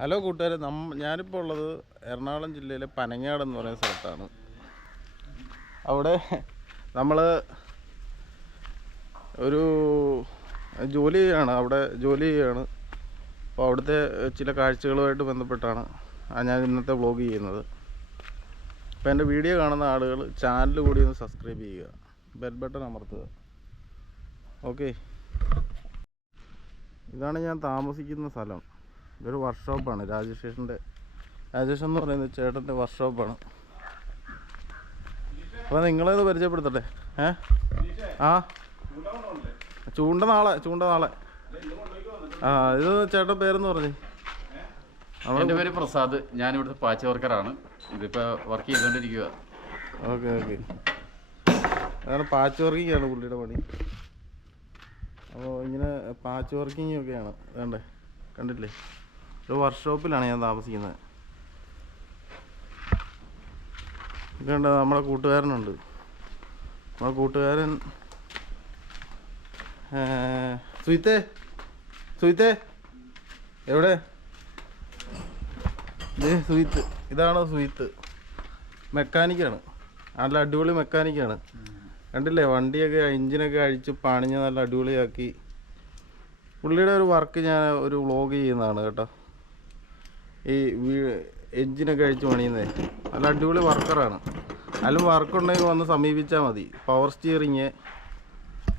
Hello കൂട്ടുകാരെ, ഞാനിപ്പോൾ ഉള്ളത് എറണാകുളം ജില്ലയിലെ പനങ്ങാട് എന്ന് പറയുന്ന സ്ഥലത്താണ്. അവിടെ നമ്മൾ ഒരു ജോലി ചെയ്യുകയാണ്. അപ്പോൾ അവിടുത്തെ ചില കാഴ്ചകളുമായിട്ട് ബന്ധപ്പെട്ടാണ് ഞാൻ ഇന്നത്തെ വ്ളോഗ് ചെയ്യുന്നത്. അപ്പോൾ എൻ്റെ വീഡിയോ കാണുന്ന ആളുകൾ ചാനൽ കൂടി ഒന്ന് സബ്സ്ക്രൈബ് ചെയ്യുക, ബെൽ ബട്ടൺ അമർത്തുക. ഓക്കെ, ഇതാണ് ഞാൻ താമസിക്കുന്ന സ്ഥലം. ഇതൊരു വർക്ക്ഷോപ്പാണ്. രാജേഷ് എന്ന് പറയുന്ന ചേട്ടൻ്റെ വർക്ക്ഷോപ്പാണ്. അപ്പോൾ നിങ്ങളത് പരിചയപ്പെടുത്തട്ടെ. ആ ചൂണ്ട നാളെ. ആ, ഇത് ചേട്ടൻ പേരെന്ന് പറഞ്ഞേ? എൻ്റെ പേര് പ്രസാദ്. ഞാനിവിടുത്തെ പാച്ച് വർക്കറാണ്. ഇതിപ്പോൾ വർക്ക് ചെയ്തുകൊണ്ടിരിക്കുക. ഓക്കെ. അങ്ങനെ പാച്ച് വർക്കിങ്ങാണ് പുള്ളിയുടെ പണി. അപ്പോൾ ഇങ്ങനെ പാച്ച് വർക്കിംഗ് ഒക്കെയാണ്. കണ്ടില്ലേ, ഒരു വർക്ക്ഷോപ്പിലാണ് ഞാൻ താമസിക്കുന്നത്. ഇതുണ്ട്, നമ്മുടെ കൂട്ടുകാരനുണ്ട്. നമ്മുടെ കൂട്ടുകാരൻ സുയിത്തേ എവിടെ? സുയിത്ത്, ഇതാണോ സുയിത്ത്? മെക്കാനിക്കാണ്, നല്ല അടിപൊളി മെക്കാനിക്കാണ്. കണ്ടില്ലേ, വണ്ടിയൊക്കെ എഞ്ചിനൊക്കെ അഴിച്ച് പണിഞ്ഞ് നല്ല അടിപൊളിയാക്കി. പുള്ളിയുടെ ഒരു വർക്ക് ഞാൻ ഒരു വ്ളോഗ് ചെയ്യുന്നതാണ് കേട്ടോ. ഈ എഞ്ചിനൊക്കെ അഴിച്ച് പണിയുന്നത് നല്ല അടിപൊളി വർക്കറാണ്. അതിലും വർക്കുണ്ടെങ്കിൽ വന്ന് സമീപിച്ചാൽ മതി. പവർ സ്റ്റിയറിങ്,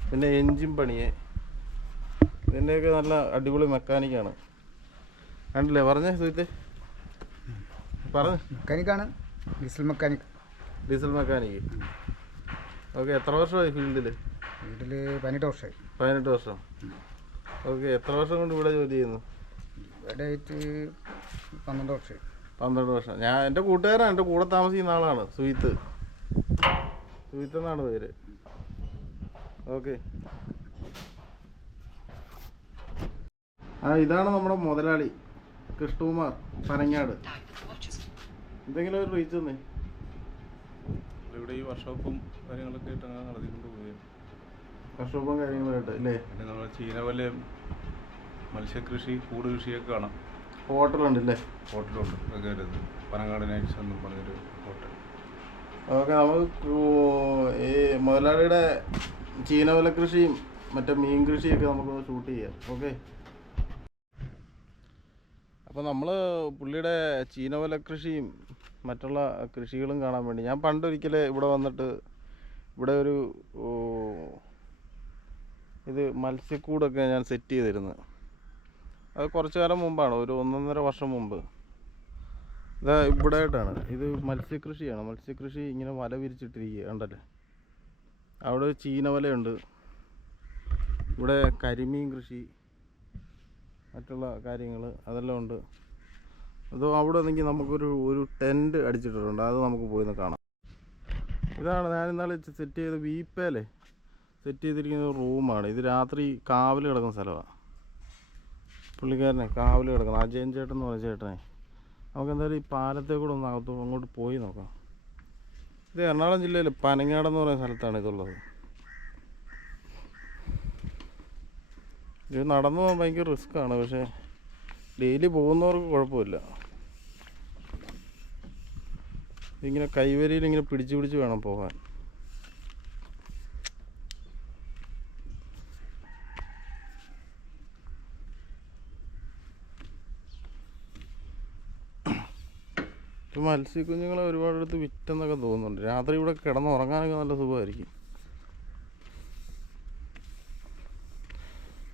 പിന്നെ എഞ്ചിൻ പണിയെ, ഇതിൻ്റെയൊക്കെ നല്ല അടിപൊളി മെക്കാനിക്കാണ്. കണ്ടില്ലേ, പറഞ്ഞേ സുഹൃത്തെ, മെക്കാനിക്കാണ്. Diesel mechanic. ഓക്കെ, എത്ര വർഷമായി ഫീൽഡിൽ? 18 വർഷമായി. 18 വർഷം. ഓക്കെ, എത്ര വർഷം കൊണ്ട് ഇവിടെ ജോലി ചെയ്യുന്നു? ഇവിടെ ആയിട്ട് 12 വർഷമായി. 12 വർഷം. എൻ്റെ കൂട്ടുകാരാണ്, എൻ്റെ കൂടെ താമസിക്കുന്ന ആളാണ് സുഹിത്ത് എന്നാണ് പേര്. ഓക്കെ, ഇതാണ് നമ്മുടെ മുതലാളി കൃഷ്ണകുമാർ, പനങ്ങാട്. എന്തെങ്കിലും ഒരു റീച്ച് തന്നെ ഇവിടെ ഈ വർക്ക്ഷോപ്പും കാര്യങ്ങളൊക്കെ ആയിട്ട് അങ്ങനെ നടത്തിക്കൊണ്ട് പോയി. വർക്ക്ഷോപ്പും കാര്യങ്ങളായിട്ട് അല്ലേ? പിന്നെ നമ്മൾ ചീനവലയും മത്സ്യകൃഷി, കൂട് കൃഷിയൊക്കെ കാണാം. ഹോട്ടലുണ്ടല്ലേ? ഹോട്ടലുണ്ട്. ഒക്കെ വരുന്നത് പനങ്ങാട് നൈറ്റ്സ് എന്ന് പറഞ്ഞൊരു ഹോട്ടൽ. ഓക്കെ, നമുക്ക് ഈ മുതലാളിയുടെ ചീനവല കൃഷിയും മറ്റേ മീൻ കൃഷിയൊക്കെ നമുക്ക് ഷൂട്ട് ചെയ്യാം. ഓക്കെ, അപ്പോൾ നമ്മൾ പുള്ളിയുടെ ചീനവല കൃഷിയും മറ്റുള്ള കൃഷികളും കാണാൻ വേണ്ടി ഞാൻ പണ്ടൊരിക്കൽ ഇവിടെ വന്നിട്ട് ഇവിടെ ഒരു ഇത് മത്സ്യക്കൂടൊക്കെ ഞാൻ സെറ്റ് ചെയ്തിരുന്നത്. അത് കുറച്ച് കാലം മുമ്പാണ്, ഒരു 1.5 വർഷം മുമ്പ്. ഇതാ ഇവിടെ ആയിട്ടാണ്. ഇത് മത്സ്യകൃഷിയാണ്. മത്സ്യകൃഷി ഇങ്ങനെ വല വിരിച്ചിട്ടിരിക്കുക, കണ്ടല്ലേ? അവിടെ ചീനവലയുണ്ട്. ഇവിടെ കരിമീൻ കൃഷി, മറ്റുള്ള കാര്യങ്ങൾ അതെല്ലാം ഉണ്ട്. അത് അവിടെ നിന്നെങ്കിൽ നമുക്കൊരു ടെൻറ്റ് അടിച്ചിട്ടുണ്ട്. അത് നമുക്ക് പോയി കാണാം. ഇതാണ് ഞാൻ ഇന്നാളെ സെറ്റ് ചെയ്ത വീപ്പയിലെ സെറ്റ് ചെയ്തിരിക്കുന്ന റൂമാണ്. ഇത് രാത്രി കാവൽ കിടക്കുന്ന സ്ഥലമാണ്. പുള്ളിക്കാരനെ കാവൽ കിടക്കണം, അജയൻ ചേട്ടൻ എന്ന് പറഞ്ഞ ചേട്ടനെ. നമുക്ക് എന്തായാലും ഈ പാലത്തെ കൂടെ ഒന്ന് അങ്ങോട്ട് പോയി നോക്കാം. ഇത് എറണാകുളം ജില്ലയിൽ പനങ്ങാടെന്ന് പറയുന്ന സ്ഥലത്താണ് ഇതുള്ളത്. ഇത് നടന്നു പോകാൻ ഭയങ്കര റിസ്ക്കാണ്, പക്ഷേ ഡെയിലി പോകുന്നവർക്ക് കുഴപ്പമില്ല. ഇതിങ്ങനെ കൈവരിയിൽ ഇങ്ങനെ പിടിച്ച് വേണം പോകാൻ. മത്സ്യക്കുഞ്ഞുങ്ങളെ ഒരുപാടെടുത്ത് വിറ്റെന്നൊക്കെ തോന്നുന്നുണ്ട്. രാത്രി ഇവിടെ കിടന്നുറങ്ങാനൊക്കെ നല്ല സുഖമായിരിക്കും.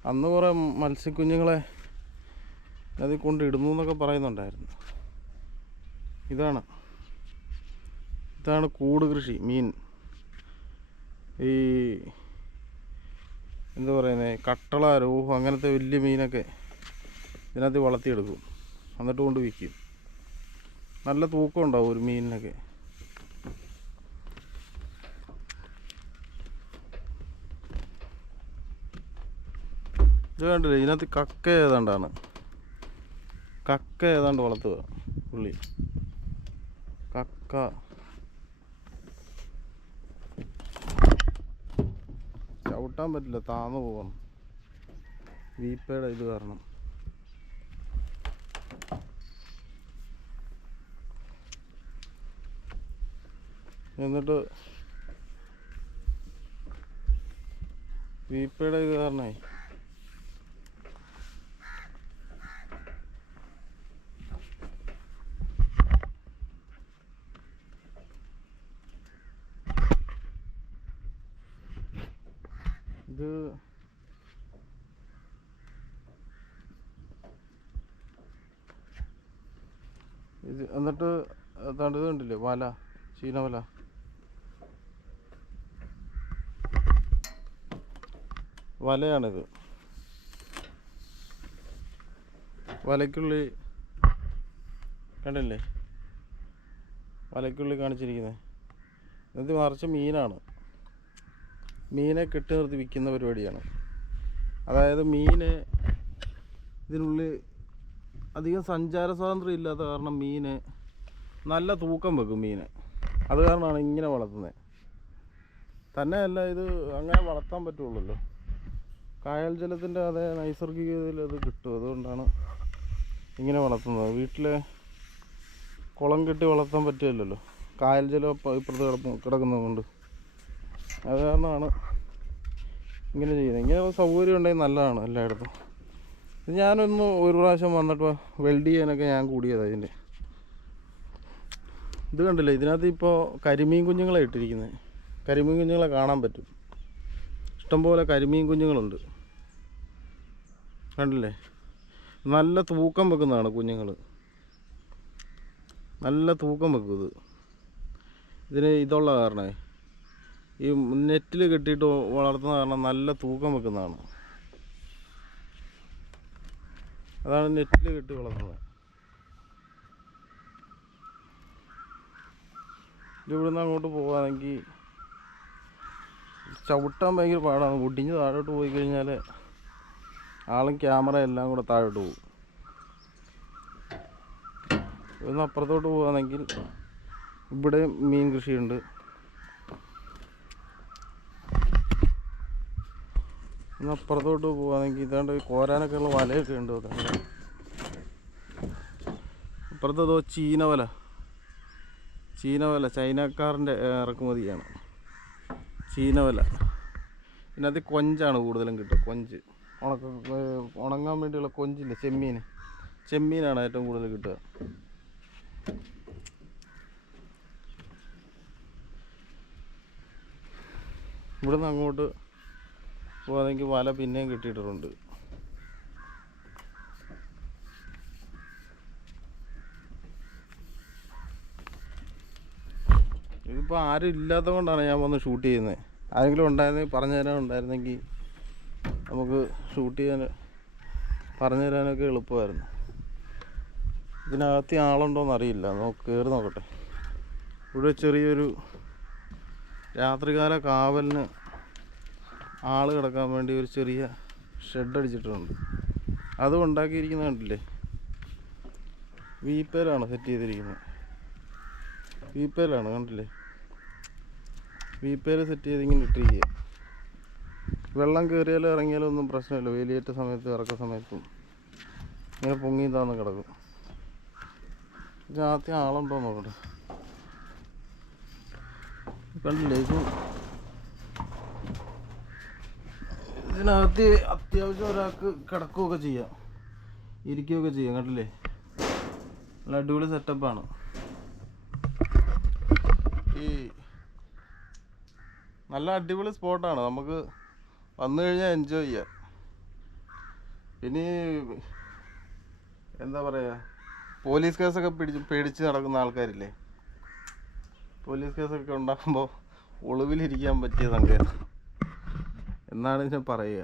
അന്ന് കുറേ മത്സ്യക്കുഞ്ഞുങ്ങളെ അതിൽ കൊണ്ടിടുന്നു എന്നൊക്കെ പറയുന്നുണ്ടായിരുന്നു. ഇതാണ് കൂട് കൃഷി. മീൻ, ഈ എന്താ പറയുന്നത്, കട്ടള, രോഹു അങ്ങനത്തെ വലിയ മീനൊക്കെ ഇതിനകത്ത് വളർത്തിയെടുക്കും, എന്നിട്ട് കൊണ്ട് വിൽക്കും. നല്ല തൂക്കം ഉണ്ടാവും ഒരു മീനിനൊക്കെ. ഇത് കണ്ടില്ലേ, ഇതിനകത്ത് കക്ക ഏതാണ്ട് വളർത്തുക പുള്ളി. കക്ക ചവിട്ടാൻ പറ്റില്ല, താന്നു പോകണം വീപ്പയുടെ ഇത് കാരണം. എന്നിട്ട് വീപ്പയുടെ ഇത് കാരണമായി ഇത് എന്നിട്ട് അതാണ്ട് ഇത് കണ്ടില്ലേ വല, ചീനവല. വലയാണിത്. വലയ്ക്കുള്ളിൽ കണ്ടില്ലേ, വലയ്ക്കുള്ളിൽ കാണിച്ചിരിക്കുന്നത്. ഇത് മറിച്ച് മീനാണ്. മീനെ കെട്ടി നിർത്തി വിൽക്കുന്ന പരിപാടിയാണ്. അതായത് മീന് ഇതിനുള്ളിൽ അധികം സഞ്ചാര സ്വാതന്ത്ര്യം ഇല്ലാത്ത കാരണം മീന് നല്ല തൂക്കം വെക്കും മീന്. അത് കാരണമാണ് ഇങ്ങനെ വളർത്തുന്നത്. തന്നെയല്ല, ഇത് അങ്ങനെ വളർത്താൻ പറ്റുള്ളല്ലോ. കായൽ ജലത്തിൻ്റെ അതേ നൈസർഗികതയിൽ അത് കിട്ടും. അതുകൊണ്ടാണ് ഇങ്ങനെ വളർത്തുന്നത്. വീട്ടിലെ കുളം കെട്ടി വളർത്താൻ പറ്റില്ലല്ലോ, കായൽ ജലം ഇപ്പുറത്ത് കിടക്കുന്നത് കൊണ്ട്. അത് കാരണമാണ് ഇങ്ങനെ ചെയ്യുന്നത്. ഇങ്ങനെ സൗകര്യം ഉണ്ടെങ്കിൽ നല്ലതാണ് എല്ലായിടത്തും. ഞാനൊന്ന് ഒരു പ്രാവശ്യം വന്നിട്ട് വെൽഡ് ചെയ്യാനൊക്കെ ഞാൻ കൂടിയതാണ് ഇതിൻ്റെ. ഇത് കണ്ടില്ലേ, ഇതിനകത്ത് ഇപ്പോൾ കരിമീൻ കുഞ്ഞുങ്ങളെ ഇട്ടിരിക്കുന്നത്. കരിമീൻ കുഞ്ഞുങ്ങളെ കാണാൻ പറ്റും. ഇഷ്ടംപോലെ കരിമീൻ കുഞ്ഞുങ്ങളുണ്ട്, കണ്ടില്ലേ. നല്ല തൂക്കം വെക്കുന്നതാണ് കുഞ്ഞുങ്ങൾ, നല്ല തൂക്കം വെക്കും. ഇതിന് ഇതുള്ള കാരണമേ, ഈ നെറ്റിൽ കെട്ടിയിട്ട് വളർത്തുന്ന കാരണം നല്ല തൂക്കം വെക്കുന്നതാണ്. അതാണ് നെറ്റിൽ കെട്ടി വളർത്തുന്നത്. ഇവിടുന്ന് അങ്ങോട്ട് പോകാനെങ്കിൽ ചവിട്ടാൻ ഭയങ്കര പാടാണ്. ഒടിഞ്ഞ് താഴോട്ട് പോയി കഴിഞ്ഞാൽ ആളും ക്യാമറ എല്ലാം കൂടെ താഴോട്ട് പോകും. ഇവിടുന്ന് അപ്പുറത്തോട്ട് പോകുകയാണെങ്കിൽ ഇവിടെ മീൻ കൃഷിയുണ്ട്. ഇന്ന് അപ്പുറത്തോട്ട് പോകുകയാണെങ്കിൽ ഇതാണ്ട് കോരാനൊക്കെ ഉള്ള വലയൊക്കെ ഉണ്ട്. അതാണ് അപ്പുറത്തതോ ചീനവല, ചൈനക്കാരൻ്റെ ഇറക്കുമതിയാണ് ചീനവല. പിന്നെ അത് കൊഞ്ചാണ് കൂടുതലും കിട്ടുക. കൊഞ്ച് ഉണങ്ങാൻ വേണ്ടിയുള്ള കൊഞ്ചില്ലേ, ചെമ്മീനാണ് ഏറ്റവും കൂടുതൽ കിട്ടുക. ഇവിടുന്ന് അങ്ങോട്ട് പോകാതെങ്കിൽ വല പിന്നെയും കിട്ടിയിട്ടുണ്ട്. ഇതിപ്പോൾ ആരും ഇല്ലാത്തത് കൊണ്ടാണ് ഞാൻ വന്ന് ഷൂട്ട് ചെയ്യുന്നത്. ആരെങ്കിലും ഉണ്ടായിരുന്നെങ്കിൽ പറഞ്ഞു തരാനുണ്ടായിരുന്നെങ്കിൽ നമുക്ക് ഷൂട്ട് ചെയ്യാൻ പറഞ്ഞു തരാനൊക്കെ എളുപ്പമായിരുന്നു. ഇതിനകത്ത് ആളുണ്ടോയെന്ന് അറിയില്ല, കയറി നോക്കട്ടെ. ഇവിടെ ചെറിയൊരു രാത്രികാല കാവലിന് ആൾ കിടക്കാൻ വേണ്ടി ഒരു ചെറിയ ഷെഡ് അടിച്ചിട്ടുണ്ട്. അത് ഉണ്ടാക്കിയിരിക്കുന്നത് കണ്ടില്ലേ, വീപ്പയിലാണ് സെറ്റ് ചെയ്തിരിക്കുന്നത്. വീപ്പയിലാണ്, കണ്ടില്ലേ, വീപ്പയിൽ സെറ്റ് ചെയ്ത് ഇങ്ങനെ ഇട്ടിരിക്കുക. വെള്ളം കയറിയാലും ഇറങ്ങിയാലും ഒന്നും പ്രശ്നമില്ല. വേലിയേറ്റ സമയത്തും ഇറക്ക സമയത്തും ഇങ്ങനെ പൊങ്ങി താന്ന് കിടക്കും. ഇതിനകത്ത് ആളുണ്ടോ നോക്കട്ടെ. കണ്ടില്ലേ, ഇതിനകത്ത് അത്യാവശ്യം ഒരാൾക്ക് കിടക്കുകയൊക്കെ ചെയ്യാം, ഇരിക്കുകയൊക്കെ ചെയ്യാം. കണ്ടില്ലേ, നല്ല അടിപൊളി സെറ്റപ്പാണ്. ഈ നല്ല അടിപൊളി സ്പോട്ടാണ്, നമുക്ക് വന്നു കഴിഞ്ഞാൽ എൻജോയ് ചെയ്യാം. പിന്നെ എന്താ പറയുക, പോലീസ് കേസൊക്കെ പേടിച്ച് നടക്കുന്ന ആൾക്കാരില്ലേ, പോലീസ് കേസൊക്കെ ഉണ്ടാകുമ്പോൾ ഒളിവിലിരിക്കാൻ പറ്റിയ സങ്കേതം എന്നാണ് ഇതിനെ പറയുക.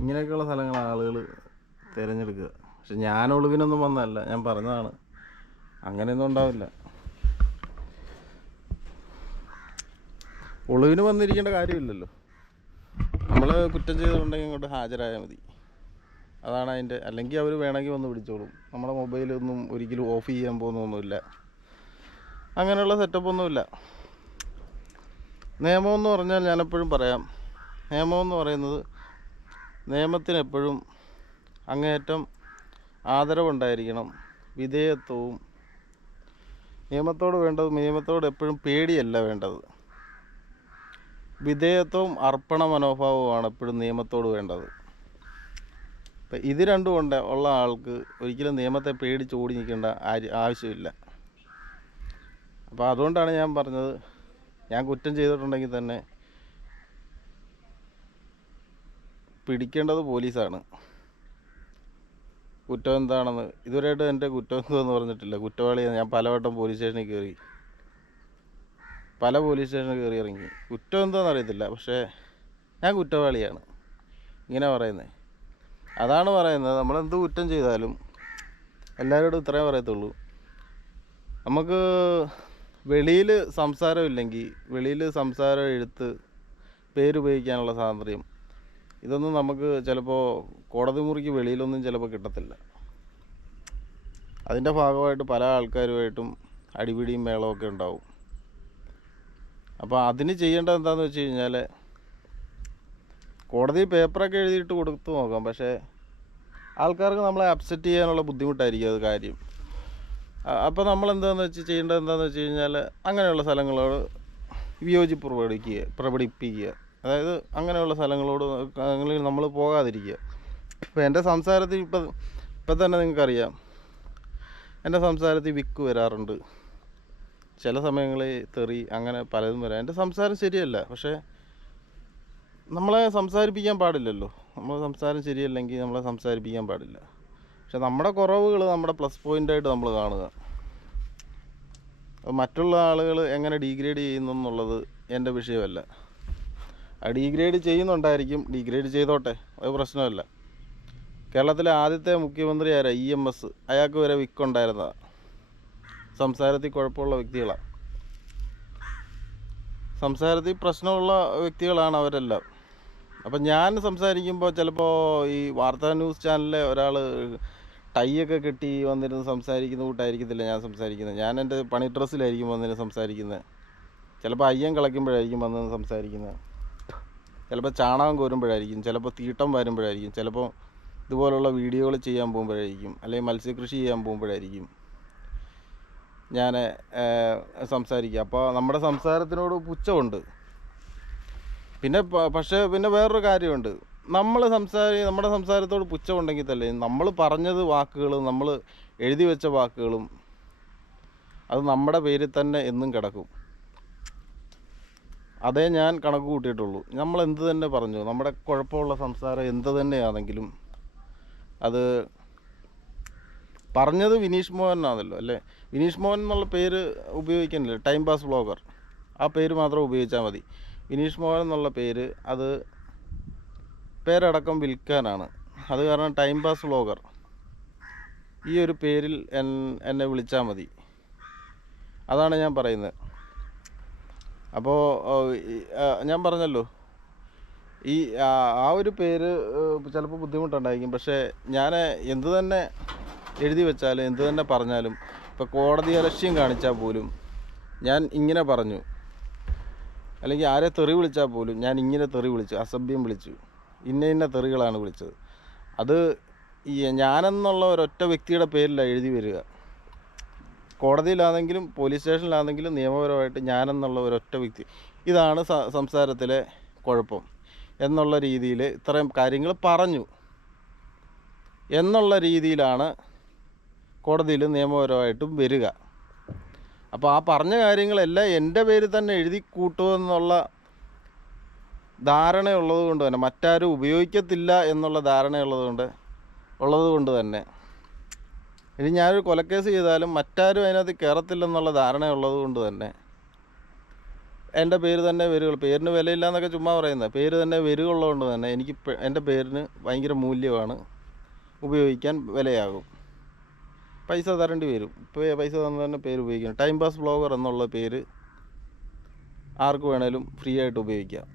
ഇങ്ങനെയൊക്കെയുള്ള സ്ഥലങ്ങളാണ് ആളുകൾ തിരഞ്ഞെടുക്കുക. പക്ഷെ ഞാൻ ഒളിവിനൊന്നും വന്നതല്ല, ഞാൻ പറഞ്ഞതാണ്. അങ്ങനെയൊന്നും ഉണ്ടാവില്ല. ഒളിവിന് വന്നിരിക്കേണ്ട കാര്യമില്ലല്ലോ. നമ്മൾ കുറ്റം ചെയ്തിട്ടുണ്ടെങ്കിൽ ഇങ്ങോട്ട് ഹാജരായാൽ മതി. അതാണ് അതിൻ്റെ. അല്ലെങ്കിൽ അവർ വേണമെങ്കിൽ വന്ന് പിടിച്ചോളും. നമ്മുടെ മൊബൈലൊന്നും ഒരിക്കലും ഓഫ് ചെയ്യാൻ പോകുന്നൊന്നുമില്ല, അങ്ങനെയുള്ള സെറ്റപ്പൊന്നുമില്ല. നിയമമെന്ന് പറഞ്ഞാൽ ഞാനെപ്പോഴും പറയാം, നിയമമെന്ന് പറയുന്നത് നിയമത്തിനെപ്പോഴും അങ്ങേയറ്റം ആദരവുണ്ടായിരിക്കണം, വിധേയത്വവും നിയമത്തോട് എപ്പോഴും പേടിയല്ല വേണ്ടത്, വിധേയത്വവും അർപ്പണ മനോഭാവവുമാണ് എപ്പോഴും നിയമത്തോട് വേണ്ടത്. ഇപ്പം ഇത് രണ്ടും ഉള്ള ആൾക്ക് ഒരിക്കലും നിയമത്തെ പേടിച്ച് ഓടി നിൽക്കേണ്ട ആവശ്യമില്ല. അപ്പോൾ അതുകൊണ്ടാണ് ഞാൻ പറഞ്ഞത്, ഞാൻ കുറ്റം ചെയ്തിട്ടുണ്ടെങ്കിൽ തന്നെ പിടിക്കേണ്ടത് പോലീസാണ്. കുറ്റം എന്താണെന്ന് ഇതുവരെയായിട്ട് എൻ്റെ കുറ്റം എന്തുവെന്ന് പറഞ്ഞിട്ടില്ല. കുറ്റവാളിയാണ് ഞാൻ. പലവട്ടം പോലീസ് സ്റ്റേഷനിൽ കയറി, പല പോലീസ് സ്റ്റേഷനിൽ കയറി ഇറങ്ങി. കുറ്റം എന്താണെന്ന് അറിയത്തില്ല, പക്ഷേ ഞാൻ കുറ്റവാളിയാണ് ഇങ്ങനെ പറയുന്നത്. അതാണ് പറയുന്നത്, നമ്മളെന്ത് കുറ്റം ചെയ്താലും എല്ലാവരോടും ഇത്രേ പറയത്തുള്ളൂ. നമുക്ക് വെളിയിൽ സംസാരമില്ലെങ്കിൽ, വെളിയിൽ സംസാരം, എഴുത്ത്, പേരുപയോഗിക്കാനുള്ള സ്വാതന്ത്ര്യം, ഇതൊന്നും നമുക്ക് ചിലപ്പോൾ കോടതി മുറിക്ക് വെളിയിലൊന്നും ചിലപ്പോൾ കിട്ടത്തില്ല. അതിൻ്റെ ഭാഗമായിട്ട് പല ആൾക്കാരുമായിട്ടും അടിപിടിയും മേളമൊക്കെ ഉണ്ടാവും. അപ്പോൾ അതിന് ചെയ്യേണ്ടത് എന്താണെന്ന് വെച്ച് കഴിഞ്ഞാൽ, കോടതി പേപ്പറൊക്കെ എഴുതിയിട്ട് കൊടുത്തു നോക്കാം, പക്ഷേ ആൾക്കാർക്ക് നമ്മളെ അപ്സെറ്റ് ചെയ്യാനുള്ള ബുദ്ധിമുട്ടായിരിക്കും അത് കാര്യം. അപ്പോൾ നമ്മൾ ചെയ്യേണ്ടത് എന്താണെന്ന് വെച്ച് കഴിഞ്ഞാൽ, അങ്ങനെയുള്ള സ്ഥലങ്ങളോട് വിയോജിപ്പ് പ്രകടിപ്പിക്കുക. അതായത് അങ്ങനെയുള്ള സ്ഥലങ്ങളോട് നമ്മൾ പോകാതിരിക്കുക. ഇപ്പോൾ എൻ്റെ സംസാരത്തിൽ ഇപ്പം തന്നെ നിങ്ങൾക്കറിയാം, എൻ്റെ സംസാരത്തിൽ വിക്ക് വരാറുണ്ട്, ചില സമയങ്ങളിൽ തെറി, അങ്ങനെ പലതും വരാം. എൻ്റെ സംസാരം ശരിയല്ല, പക്ഷേ നമ്മളെ സംസാരിപ്പിക്കാൻ പാടില്ലല്ലോ. നമ്മൾ സംസാരം ശരിയല്ലെങ്കിൽ നമ്മളെ സംസാരിപ്പിക്കാൻ പാടില്ല. പക്ഷെ നമ്മുടെ കുറവുകൾ നമ്മുടെ പ്ലസ് പോയിൻ്റായിട്ട് നമ്മൾ കാണുക. മറ്റുള്ള ആളുകൾ എങ്ങനെ ഡീഗ്രേഡ് ചെയ്യുന്നു എന്നുള്ളത് എൻ്റെ വിഷയമല്ല. ഡീഗ്രേഡ് ചെയ്യുന്നുണ്ടായിരിക്കും, ഡീഗ്രേഡ് ചെയ്തോട്ടെ, അത് പ്രശ്നമല്ല. കേരളത്തിലെ ആദ്യത്തെ മുഖ്യമന്ത്രി ആരാ? EMS. അയാൾക്ക് വരെ വിക്കുണ്ടായിരുന്നതാണ്. സംസാരത്തിൽ കുഴപ്പമുള്ള വ്യക്തികളാണ്, സംസാരത്തിൽ പ്രശ്നമുള്ള വ്യക്തികളാണ് അവരെല്ലാം. അപ്പം ഞാൻ സംസാരിക്കുമ്പോൾ ചിലപ്പോൾ ഈ വാർത്താ ന്യൂസ് ചാനലിലെ ഒരാൾ ടൈയൊക്കെ കെട്ടി വന്നിരുന്ന് സംസാരിക്കുന്ന കൂട്ടായിരിക്കത്തില്ല ഞാൻ സംസാരിക്കുന്നത്. ഞാൻ എൻ്റെ പണി ഡ്രസ്സിലായിരിക്കും വന്നിരുന്ന് സംസാരിക്കുന്നത്. ചിലപ്പോൾ അയ്യം കളയ്ക്കുമ്പോഴായിരിക്കും വന്നിരുന്ന് സംസാരിക്കുന്നത്, ചിലപ്പോൾ ചാണകം കോരുമ്പോഴായിരിക്കും, ചിലപ്പോൾ തീട്ടം വരുമ്പോഴായിരിക്കും, ചിലപ്പോൾ ഇതുപോലുള്ള വീഡിയോകൾ ചെയ്യാൻ പോകുമ്പോഴായിരിക്കും, അല്ലെങ്കിൽ മത്സ്യകൃഷി ചെയ്യാൻ പോകുമ്പോഴായിരിക്കും ഞാൻ സംസാരിക്കുക. അപ്പോൾ നമ്മുടെ സംസാരത്തിനോട് പുച്ഛമുണ്ട്. പിന്നെ വേറൊരു കാര്യമുണ്ട്, നമ്മുടെ സംസാരത്തോട് പുച്ഛമുണ്ടെങ്കിൽ തന്നെ നമ്മൾ പറഞ്ഞത് വാക്കുകളും നമ്മൾ എഴുതി വെച്ച വാക്കുകളും അത് നമ്മുടെ പേരിൽ തന്നെ എന്നും കിടക്കും. അതേ ഞാൻ കണക്ക് കൂട്ടിയിട്ടുള്ളൂ. നമ്മൾ എന്ത് തന്നെ പറഞ്ഞു, നമ്മുടെ കുഴപ്പമുള്ള സംസാരം എന്ത് തന്നെയാണെങ്കിലും അത് പറഞ്ഞത് വിനീഷ് മോഹൻ ആണല്ലോ, അല്ലേ? വിനീഷ് മോഹൻ എന്നുള്ള പേര് ഉപയോഗിക്കുന്നില്ല, ടൈം പാസ് വ്ളോഗർ, ആ പേര് മാത്രം ഉപയോഗിച്ചാൽ മതി. വിനീഷ് മോഹൻ എന്നുള്ള പേര് അത് പേരടക്കം വിൽക്കാനാണ്. അത് കാരണം ടൈം പാസ് വ്ളോഗർ ഈ ഒരു പേരിൽ എന്നെ വിളിച്ചാൽ മതി. അതാണ് ഞാൻ പറയുന്നത്. അപ്പോൾ ഞാൻ പറഞ്ഞല്ലോ, ആ ഒരു പേര് ചിലപ്പോൾ ബുദ്ധിമുട്ടുണ്ടായിരിക്കും. പക്ഷേ ഞാൻ എന്ത് തന്നെ എഴുതി വെച്ചാലും എന്ത് തന്നെ പറഞ്ഞാലും, ഇപ്പോൾ കോടതി അലക്ഷ്യം കാണിച്ചാൽ പോലും ഞാൻ ഇങ്ങനെ പറഞ്ഞു, അല്ലെങ്കിൽ ആരെ തെറി വിളിച്ചാൽ പോലും ഞാൻ ഇങ്ങനെ തെറി വിളിച്ചു, അസഭ്യം വിളിച്ചു, ഇന്ന തെറികളാണ് വിളിച്ചത്. അത് ഞാനെന്നുള്ള ഒരൊറ്റ വ്യക്തിയുടെ പേരിലാണ് എഴുതി വരിക. കോടതിയിലാണെങ്കിലും പോലീസ് സ്റ്റേഷനിലാണെങ്കിലും നിയമപരമായിട്ട് ഞാനെന്നുള്ള ഒരൊറ്റ വ്യക്തി, ഇതാണ് സംസാരത്തിലെ കുഴപ്പം എന്നുള്ള രീതിയിൽ ഇത്രയും കാര്യങ്ങൾ പറഞ്ഞു എന്നുള്ള രീതിയിലാണ് കോടതിയിൽ നിയമപരമായിട്ടും വരിക. അപ്പോൾ ആ പറഞ്ഞ കാര്യങ്ങളെല്ലാം എൻ്റെ പേരിൽ തന്നെ എഴുതി കൂട്ടുമെന്നുള്ള ധാരണയുള്ളത് കൊണ്ട് തന്നെ, മറ്റാരും ഉപയോഗിക്കത്തില്ല എന്നുള്ള ധാരണയുള്ളത് കൊണ്ട് തന്നെ, ഇനി ഞാനൊരു കൊലക്കേസ് ചെയ്താലും മറ്റാരും അതിനകത്ത് കയറത്തില്ലെന്നുള്ള ധാരണയുള്ളത് കൊണ്ട് തന്നെ എൻ്റെ പേര് തന്നെ വരികയുള്ളൂ. പേരിന് വിലയില്ല എന്നൊക്കെ ചുമ്മാ പറയുന്നത്, പേര് തന്നെ വരികയുള്ളതുകൊണ്ട് തന്നെ എനിക്ക് എൻ്റെ പേരിന് ഭയങ്കര മൂല്യമാണ്, ഉപയോഗിക്കാൻ വിലയാകും, പൈസ തരേണ്ടി വരും. ഇപ്പോൾ പൈസ തന്നു തന്നെ പേര് ഉപയോഗിക്കണം. ടൈം പാസ് വ്ളോഗർ എന്നുള്ള പേര് ആർക്ക് വേണേലും ഫ്രീ ആയിട്ട് ഉപയോഗിക്കാം.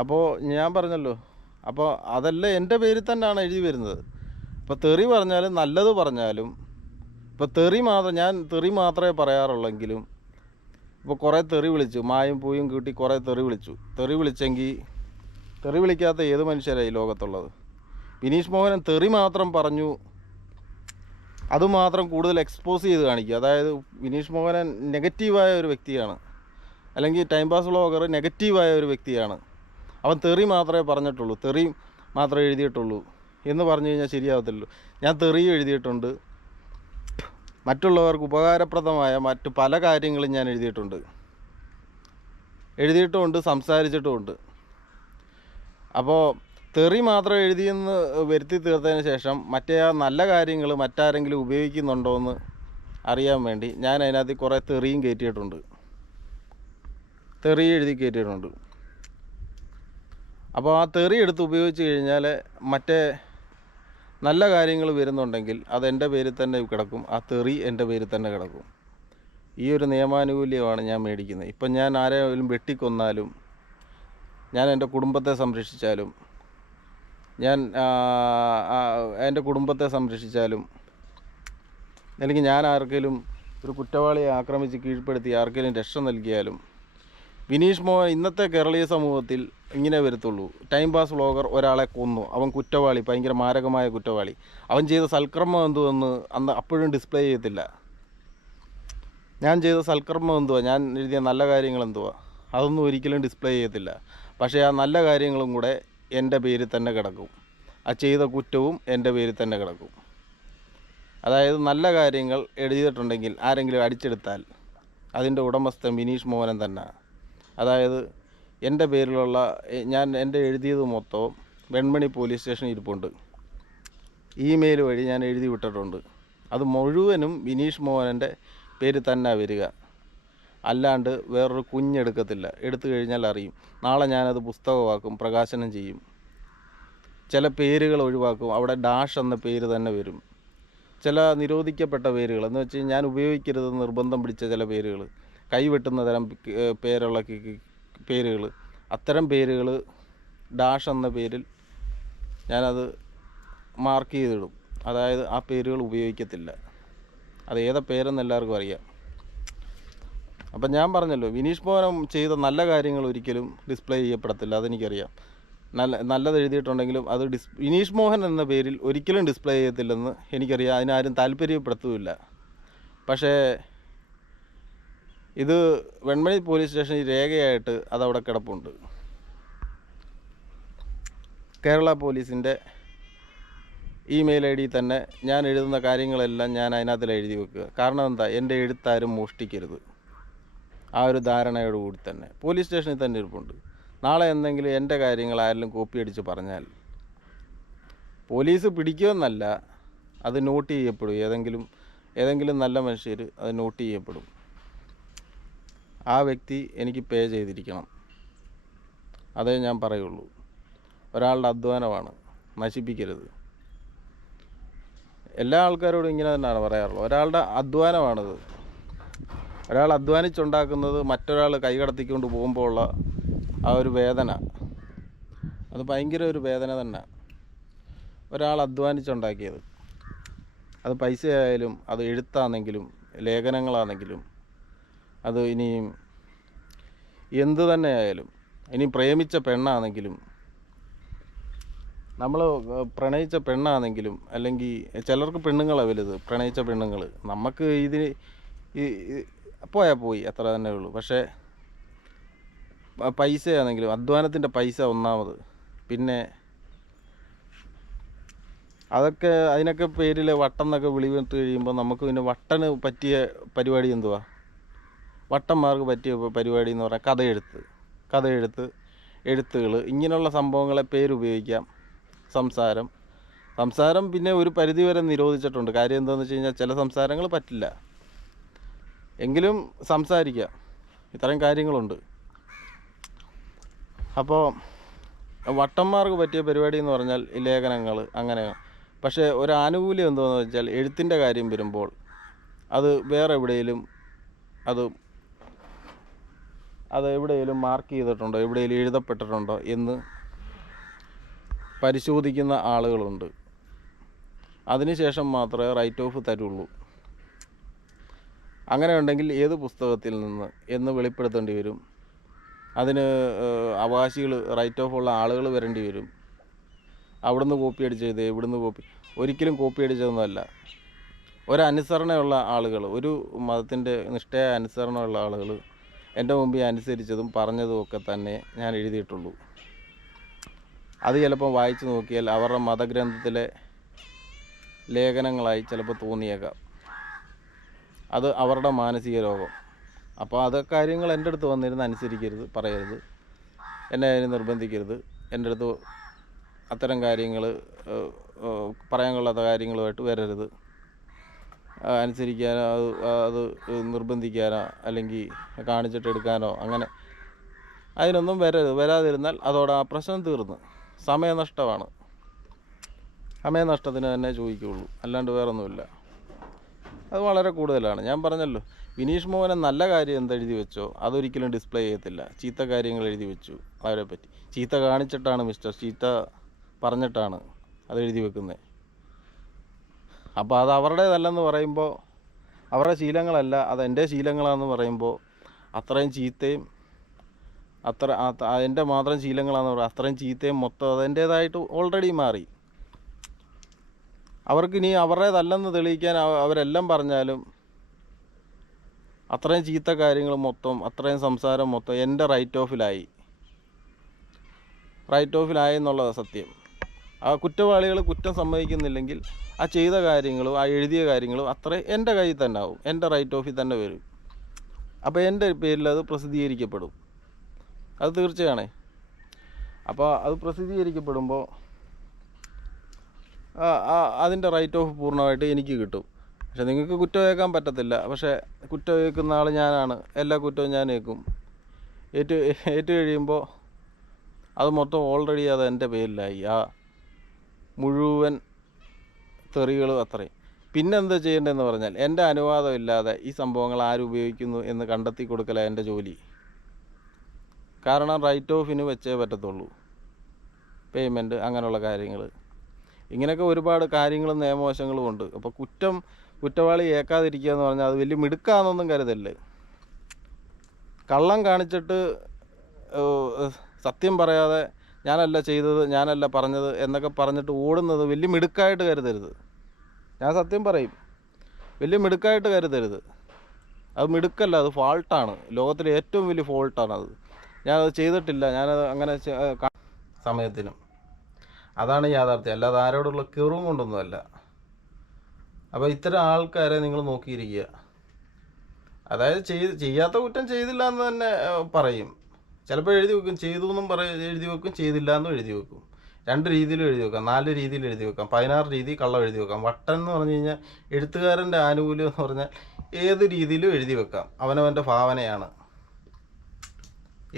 അപ്പോൾ ഞാൻ പറഞ്ഞല്ലോ, അപ്പോൾ അതെല്ലാം എൻ്റെ പേരിൽ തന്നെയാണ് എഴുതി വരുന്നത്. ഇപ്പോൾ തെറി പറഞ്ഞാലും നല്ലത് പറഞ്ഞാലും, ഇപ്പോൾ ഞാൻ തെറി മാത്രമേ പറയാറുള്ളെങ്കിലും ഇപ്പോൾ കുറേ തെറി വിളിച്ചു, മായും പൂയും കൂട്ടി കുറേ തെറി വിളിച്ചെങ്കിൽ തെറി വിളിക്കാത്ത ഏത് മനുഷ്യരായി ലോകത്തുള്ളത്? വിനീഷ് മോഹനൻ തെറി മാത്രം പറഞ്ഞു, അതുമാത്രം കൂടുതൽ എക്സ്പോസ് ചെയ്ത് കാണിക്കുക. അതായത് വിനീഷ് മോഹനൻ നെഗറ്റീവായ ഒരു വ്യക്തിയാണ്, അല്ലെങ്കിൽ ടൈം പാസ് വ്ളോഗർ നെഗറ്റീവായ ഒരു വ്യക്തിയാണ്, അവൻ തെറി മാത്രമേ പറഞ്ഞിട്ടുള്ളൂ, തെറി മാത്രമേ എഴുതിയിട്ടുള്ളൂ എന്ന് പറഞ്ഞു കഴിഞ്ഞാൽ ശരിയാവത്തില്ലല്ലോ. ഞാൻ തെറി എഴുതിയിട്ടുണ്ട്, മറ്റുള്ളവർക്ക് ഉപകാരപ്രദമായ മറ്റു പല കാര്യങ്ങളും ഞാൻ എഴുതിയിട്ടുമുണ്ട്, സംസാരിച്ചിട്ടുമുണ്ട്. അപ്പോൾ തെറി മാത്രം എഴുതിയെന്ന് വരുത്തി തീർത്തതിന് ശേഷം മറ്റേ ആ നല്ല കാര്യങ്ങൾ മറ്റാരെങ്കിലും ഉപയോഗിക്കുന്നുണ്ടോ എന്ന് അറിയാൻ വേണ്ടി ഞാൻ അതിനകത്ത് കുറേ തെറിയും കയറ്റിയിട്ടുണ്ട്, തെറി എഴുതി കയറ്റിയിട്ടുണ്ട്. അപ്പോൾ ആ തെറി എടുത്ത് ഉപയോഗിച്ച് കഴിഞ്ഞാൽ മറ്റേ നല്ല കാര്യങ്ങൾ വരുന്നുണ്ടെങ്കിൽ അത് എൻ്റെ പേരിൽ തന്നെ കിടക്കും, ആ തെറി എൻ്റെ പേരിൽ തന്നെ കിടക്കും. ഈ ഒരു നിയമാനുകൂല്യമാണ് ഞാൻ മേടിക്കുന്നത്. ഇപ്പം ഞാൻ ആരെങ്കിലും വെട്ടിക്കൊന്നാലും, ഞാൻ എൻ്റെ കുടുംബത്തെ സംരക്ഷിച്ചാലും, എൻ്റെ കുടുംബത്തെ സംരക്ഷിച്ചാലും, അല്ലെങ്കിൽ ഞാൻ ആർക്കെങ്കിലും ഒരു കുറ്റവാളിയെ ആക്രമിച്ച് കീഴ്പ്പെടുത്തി ആർക്കെങ്കിലും രക്ഷ നൽകിയാലും, വിനീഷ് മോഹൻ ഇന്നത്തെ കേരളീയ സമൂഹത്തിൽ ഇങ്ങനെ വരത്തുള്ളൂ. ടൈം പാസ് വ്ളോഗർ ഒരാളെ കൊന്നു, അവൻ കുറ്റവാളി, ഭയങ്കര മാരകമായ കുറ്റവാളി, അവൻ ചെയ്ത സൽക്കർമ്മം എന്തുവെന്ന് അപ്പോഴും ഡിസ്പ്ലേ ചെയ്യത്തില്ല. ഞാൻ ചെയ്ത സൽക്കർമ്മം എന്തുവാ, ഞാൻ എഴുതിയ നല്ല കാര്യങ്ങൾ എന്തുവാ, അതൊന്നും ഒരിക്കലും ഡിസ്പ്ലേ ചെയ്യത്തില്ല. പക്ഷേ ആ നല്ല കാര്യങ്ങളും കൂടെ എൻ്റെ പേരിൽ തന്നെ കിടക്കും, ആ ചെയ്ത കുറ്റവും എൻ്റെ പേരിൽ തന്നെ കിടക്കും. അതായത് നല്ല കാര്യങ്ങൾ എഴുതിയിട്ടുണ്ടെങ്കിൽ ആരെങ്കിലും അടിച്ചെടുത്താൽ അതിൻ്റെ ഉടമസ്ഥൻ വിനീഷ് മോഹനൻ തന്നെ. അതായത് എൻ്റെ പേരിലുള്ള എൻ്റെ എഴുതിയത് മൊത്തവും വെൺമണി പോലീസ് സ്റ്റേഷനിൽ ഇരിപ്പുണ്ട്, ഇമെയിൽ വഴി ഞാൻ എഴുതി വിട്ടിട്ടുണ്ട്. അത് മുഴുവനും വിനീഷ് മോഹനൻ്റെ പേരിൽ തന്നെ വരിക, അല്ലാണ്ട് വേറൊരു കുഞ്ഞെടുക്കത്തില്ല. എടുത്തു കഴിഞ്ഞാൽ അറിയും. നാളെ ഞാനത് പുസ്തകമാക്കും, പ്രകാശനം ചെയ്യും. ചില പേരുകൾ ഒഴിവാക്കും, അവിടെ ഡാഷ് എന്ന പേര് തന്നെ വരും. ചില നിരോധിക്കപ്പെട്ട പേരുകൾ എന്ന് വെച്ച് ഞാൻ ഉപയോഗിക്കരുതെന്ന് നിർബന്ധം പിടിച്ച ചില പേരുകൾ, കൈവെട്ടുന്ന തരം പേരുള്ള പേരുകൾ, അത്തരം പേരുകൾ ഡാഷ് എന്ന പേരിൽ ഞാനത് മാർക്ക് ചെയ്തിടും. അതായത് ആ പേരുകൾ ഉപയോഗിക്കത്തില്ല. അത് ഏതാ പേരെന്ന് എല്ലാവർക്കും അറിയാം. അപ്പം ഞാൻ പറഞ്ഞല്ലോ, വിനീഷ് മോഹൻ ചെയ്ത നല്ല കാര്യങ്ങൾ ഒരിക്കലും ഡിസ്പ്ലേ ചെയ്യപ്പെടത്തില്ല, അതെനിക്കറിയാം. നല്ലത് എഴുതിയിട്ടുണ്ടെങ്കിലും അത് വിനീഷ് മോഹൻ എന്ന പേരിൽ ഒരിക്കലും ഡിസ്പ്ലേ ചെയ്യത്തില്ലെന്ന് എനിക്കറിയാം, അതിനാരും താല്പര്യപ്പെടുത്തുമില്ല. പക്ഷേ ഇത് വെൺമണി പോലീസ് സ്റ്റേഷനിൽ രേഖയായിട്ട് അതവിടെ കിടപ്പുണ്ട്. കേരള പോലീസിൻ്റെ ഇമെയിൽ ഐ ഡി തന്നെ ഞാൻ എഴുതുന്ന കാര്യങ്ങളെല്ലാം ഞാൻ അതിനകത്തിൽ എഴുതി വെക്കുക. കാരണം എന്താ, എൻ്റെ എഴുത്താരും മോഷ്ടിക്കരുത്, ആ ഒരു ധാരണയോടുകൂടി തന്നെ പോലീസ് സ്റ്റേഷനിൽ തന്നെ ഇരിപ്പുണ്ട്. നാളെ എന്തെങ്കിലും എൻ്റെ കാര്യങ്ങൾ ആരെങ്കിലും കോപ്പി അടിച്ച് പറഞ്ഞാൽ പോലീസ് പിടിക്കുമെന്നല്ല, അത് നോട്ട് ചെയ്യപ്പെടും. ഏതെങ്കിലും നല്ല മനുഷ്യർ അത് നോട്ട് ചെയ്യപ്പെടും. ആ വ്യക്തി എനിക്ക് പേ ചെയ്തിരിക്കണം, അതേ ഞാൻ പറയുള്ളൂ. ഒരാളുടെ അധ്വാനമാണ്, നശിപ്പിക്കരുത്. എല്ലാ ആൾക്കാരോടും ഇങ്ങനെ തന്നെയാണ് പറയാറുള്ളത്. ഒരാളുടെ അധ്വാനമാണത്. ഒരാൾ അധ്വാനിച്ചുണ്ടാക്കുന്നത് മറ്റൊരാൾ കൈകടത്തിക്കൊണ്ട് പോകുമ്പോൾ ഉള്ള ആ ഒരു വേദന, അത് ഭയങ്കര ഒരു വേദന തന്നെ. ഒരാൾ അധ്വാനിച്ചുണ്ടാക്കിയത്, അത് പൈസയായാലും അത് എഴുത്താണെങ്കിലും ലേഖനങ്ങളാണെങ്കിലും അത് ഇനിയും എന്ത് തന്നെ ആയാലും, ഇനി പ്രേമിച്ച പെണ്ണാണെങ്കിലും, നമ്മൾ പ്രണയിച്ച പെണ്ണാണെങ്കിലും, അല്ലെങ്കിൽ ചിലർക്ക് പെണ്ണുങ്ങളാണ് വലുത്, പ്രണയിച്ച പെണ്ണുങ്ങൾ. നമുക്ക് ഇതിന് പോയാൽ പോയി, അത്ര തന്നെ ഉള്ളൂ. പക്ഷേ പൈസയാണെങ്കിലും അധ്വാനത്തിൻ്റെ പൈസ ഒന്നാമത്. പിന്നെ അതിനൊക്കെ പേരിൽ വട്ടം എന്നൊക്കെ വിളിവിട്ട് കഴിയുമ്പോൾ നമുക്ക് പിന്നെ വട്ടന് പറ്റിയ പരിപാടി എന്തുവാ, വട്ടന്മാർക്ക് പറ്റിയ പരിപാടി എന്ന് പറഞ്ഞാൽ കഥയെഴുത്ത്, എഴുത്തുകൾ, ഇങ്ങനെയുള്ള സംഭവങ്ങളെ പേരുപയോഗിക്കാം. സംസാരം പിന്നെ ഒരു പരിധിവരെ നിരോധിച്ചിട്ടുണ്ട്. കാര്യം എന്താണെന്ന് വെച്ച് കഴിഞ്ഞാൽ ചില സംസാരങ്ങൾ പറ്റില്ല, എങ്കിലും സംസാരിക്കാം. ഇത്രയും കാര്യങ്ങളുണ്ട്. അപ്പോൾ വട്ടന്മാർക്ക് പറ്റിയ പരിപാടി എന്ന് പറഞ്ഞാൽ ഈ ലേഖനങ്ങൾ അങ്ങനെ. പക്ഷേ ഒരു ആനുകൂല്യം എന്താണെന്ന് വെച്ചാൽ എഴുത്തിൻ്റെ കാര്യം വരുമ്പോൾ അത് വേറെ എവിടെയെങ്കിലും അത് എവിടെയെങ്കിലും മാർക്ക് ചെയ്തിട്ടുണ്ടോ, എവിടെയെങ്കിലും എഴുതപ്പെട്ടിട്ടുണ്ടോ എന്ന് പരിശോധിക്കുന്ന ആളുകളുണ്ട്. അതിനുശേഷം മാത്രമേ റൈറ്റ് ഓഫ് തരുള്ളൂ. അങ്ങനെ ഉണ്ടെങ്കിൽ ഏത് പുസ്തകത്തിൽ നിന്ന് എന്ന് വെളിപ്പെടുത്തേണ്ടി വരും. അതിന് അവകാശികൾ, റൈറ്റ് ഓഫ് ഉള്ള ആളുകൾ വരേണ്ടി വരും. അവിടുന്ന് കോപ്പി അടിച്ചത്, ഇവിടുന്ന് ഒരിക്കലും കോപ്പി അടിച്ചതൊന്നുമല്ല. ഒരനുസരണയുള്ള ആളുകൾ, ഒരു മതത്തിൻ്റെ നിഷ്ഠയായ അനുസരണമുള്ള ആളുകൾ എൻ്റെ മുമ്പിൽ അനുസരിച്ചതും പറഞ്ഞതും ഒക്കെ തന്നെ ഞാൻ എഴുതിയിട്ടുള്ളൂ. അത് ചിലപ്പോൾ വായിച്ചു നോക്കിയാൽ അവരുടെ മതഗ്രന്ഥത്തിലെ ലേഖനങ്ങളായി ചിലപ്പോൾ തോന്നിയേക്കാം. അത് അവരുടെ മാനസിക രോഗം. അപ്പോൾ അത് കാര്യങ്ങൾ എൻ്റെ അടുത്ത് വന്നിരുന്ന് അനുസരിക്കരുത്, പറയരുത്, എന്നെ അതിന് നിർബന്ധിക്കരുത്. എൻ്റെ അടുത്ത് അത്തരം കാര്യങ്ങൾ പറയാൻ കൊള്ളാത്ത കാര്യങ്ങളുമായിട്ട് വരരുത്. അനുസരിക്കാനോ അത് നിർബന്ധിക്കാനോ അല്ലെങ്കിൽ കാണിച്ചിട്ട് എടുക്കാനോ അങ്ങനെ അതിനൊന്നും വരാതിരുന്നാൽ അതോടെ ആ പ്രശ്നം തീർന്നു. സമയനഷ്ടമാണ്. സമയനഷ്ടത്തിന് തന്നെ ചോദിക്കുകയുള്ളൂ, അല്ലാണ്ട് വേറൊന്നുമില്ല. അത് വളരെ കൂടുതലാണ്. ഞാൻ പറഞ്ഞല്ലോ, വിനീഷ് മോഹനെ നല്ല കാര്യം എന്തെഴുതി വെച്ചോ അതൊരിക്കലും ഡിസ്പ്ലേ ചെയ്യത്തില്ല. ചീത്ത കാര്യങ്ങൾ എഴുതി വെച്ചു അവരെപ്പറ്റി. ചീത്ത കാണിച്ചിട്ടാണ് ചീത്ത പറഞ്ഞിട്ടാണ് അത് എഴുതി വെക്കുന്നത്. അപ്പോൾ അത് അവരുടേതല്ലെന്ന് പറയുമ്പോൾ, അവരുടെ ശീലങ്ങളല്ല അതെൻ്റെ ശീലങ്ങളാണെന്ന് പറയുമ്പോൾ അത്രയും ചീത്തയും എൻ്റെ മാത്രം ശീലങ്ങളാണെന്ന് പറയുക അത്രയും ചീത്തയും മൊത്തം അതിൻ്റേതായിട്ട് ഓൾറെഡി മാറി. അവർക്കിനി അവരുടേതല്ലെന്ന് തെളിയിക്കാൻ അവരെല്ലാം പറഞ്ഞാലും അത്രയും ചീത്ത കാര്യങ്ങൾ മൊത്തം, അത്രയും സംസാരം മൊത്തം എൻ്റെ റൈറ്റ് ഓഫിലായി എന്നുള്ളതാണ് സത്യം. ആ കുറ്റവാളികൾ കുറ്റം സമ്മതിക്കുന്നില്ലെങ്കിൽ ആ ചെയ്ത കാര്യങ്ങളും ആ എഴുതിയ കാര്യങ്ങളും അത്രയും എൻ്റെ കയ്യിൽ തന്നെ ആവും, എൻ്റെ റൈറ്റ് ഓഫിൽ തന്നെ വരും. അപ്പോൾ എൻ്റെ പേരിൽ അത് പ്രസിദ്ധീകരിക്കപ്പെടും, അത് തീർച്ചയാണേ. അപ്പോൾ അത് പ്രസിദ്ധീകരിക്കപ്പെടുമ്പോൾ അതിൻ്റെ റൈറ്റ് ഓഫ് പൂർണ്ണമായിട്ട് എനിക്ക് കിട്ടും. പക്ഷെ നിങ്ങൾക്ക് കുറ്റം ഏൽക്കാൻ പറ്റത്തില്ല. പക്ഷേ കുറ്റം ഏൽക്കുന്ന ആൾ ഞാനാണ്, എല്ലാ കുറ്റവും ഞാൻ ഏൽക്കും. ഏറ്റു കഴിയുമ്പോൾ അത് മൊത്തം ഓൾറെഡി അത് എൻ്റെ പേരിലായി, ആ മുഴുവൻ തെറികളും അത്രയും. പിന്നെന്താ ചെയ്യേണ്ടതെന്ന് പറഞ്ഞാൽ എൻ്റെ അനുവാദം ഇല്ലാതെ ഈ സംഭവങ്ങൾ ആരുപയോഗിക്കുന്നു എന്ന് കണ്ടെത്തി കൊടുക്കലാണ് എൻ്റെ ജോലി. കാരണം റൈറ്റ് ഓഫിന് വെച്ചേ പറ്റത്തുള്ളൂ, പേയ്മെൻറ്റ് അങ്ങനെയുള്ള കാര്യങ്ങൾ. ഇങ്ങനെയൊക്കെ ഒരുപാട് കാര്യങ്ങളും നിയമവശങ്ങളും ഉണ്ട്. അപ്പോൾ കുറ്റവാളി ഏൽക്കാതിരിക്കുക എന്ന് പറഞ്ഞാൽ അത് വലിയ മിടുക്കാന്നൊന്നും കരുതല്ലേ. കള്ളം കാണിച്ചിട്ട് സത്യം പറയാതെ ഞാനല്ല ചെയ്തത്, ഞാനല്ല പറഞ്ഞത് എന്നൊക്കെ പറഞ്ഞിട്ട് ഓടുന്നത് വലിയ മിടുക്കായിട്ട് കരുതരുത്. ഞാൻ സത്യം പറയും, വലിയ മിടുക്കായിട്ട് കരുതരുത്. അത് മിടുക്കല്ല, അത് ഫാൾട്ടാണ്. ലോകത്തിലെ ഏറ്റവും വലിയ ഫോൾട്ടാണത്. ഞാനത് ചെയ്തിട്ടില്ല, ഞാനത് അങ്ങനെ സമയത്തിനും. അതാണ് യാഥാർത്ഥ്യം, അല്ലാതെ ആരോടുള്ള കെറും കൊണ്ടൊന്നുമല്ല. അപ്പോൾ ഇത്തരം ആൾക്കാരെ നിങ്ങൾ നോക്കിയിരിക്കുക. അതായത് ചെയ്യാത്ത കുറ്റം ചെയ്തില്ല എന്ന് തന്നെ പറയും. ചിലപ്പോൾ എഴുതി വെക്കും, ചെയ്തു എന്നും എഴുതി വെക്കും, ചെയ്തില്ല എന്നും എഴുതി വെക്കും. 2 രീതിയിലും എഴുതി വെക്കാം, 4 രീതിയിൽ എഴുതി വെക്കാം, 16 രീതി കള്ളം എഴുതി വെക്കാം. വട്ടൻ എന്ന് പറഞ്ഞു കഴിഞ്ഞാൽ എഴുത്തുകാരൻ്റെ ആനുകൂല്യം എന്ന് പറഞ്ഞാൽ ഏത് രീതിയിലും എഴുതി വെക്കാം, അവനവൻ്റെ ഭാവനയാണ്.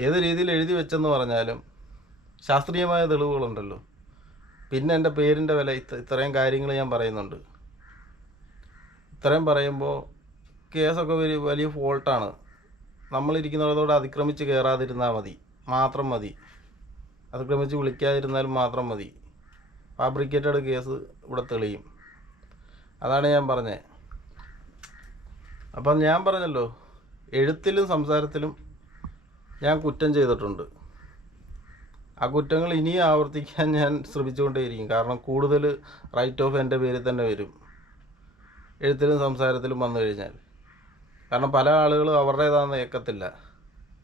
ഏത് രീതിയിൽ എഴുതി വെച്ചെന്ന് പറഞ്ഞാലും ശാസ്ത്രീയമായ തെളിവുകളുണ്ടല്ലോ. പിന്നെ എൻ്റെ പേരിൻ്റെ വില ഇത്രയും കാര്യങ്ങൾ ഞാൻ പറയുന്നുണ്ട്. ഇത്രയും പറയുമ്പോൾ കേസൊക്കെ വലിയ ഫോൾട്ടാണ്. നമ്മളിരിക്കുന്നിടത്തോടെ അതിക്രമിച്ച് കയറാതിരുന്നാൽ മാത്രം മതി. അതിക്രമിച്ച് വിളിക്കാതിരുന്നാലും മാത്രം മതി. ഫാബ്രിക്കേറ്റഡ് കേസ് ഇവിടെ തെളിയും. അതാണ് ഞാൻ പറഞ്ഞത്. അപ്പം ഞാൻ പറഞ്ഞല്ലോ, എഴുത്തിലും സംസാരത്തിലും ഞാൻ കുറ്റം ചെയ്തിട്ടുണ്ട്. ആ കുറ്റങ്ങൾ ഇനിയും ആവർത്തിക്കാൻ ഞാൻ ശ്രമിച്ചുകൊണ്ടേയിരിക്കും. കാരണം കൂടുതൽ റൈറ്റ് ഓഫ് എൻ്റെ പേരിൽ തന്നെ വരും എഴുത്തിലും സംസാരത്തിലും വന്നു കഴിഞ്ഞാൽ. കാരണം പല ആളുകളും അവരുടേതാണെന്ന് ഏക്കത്തില്ല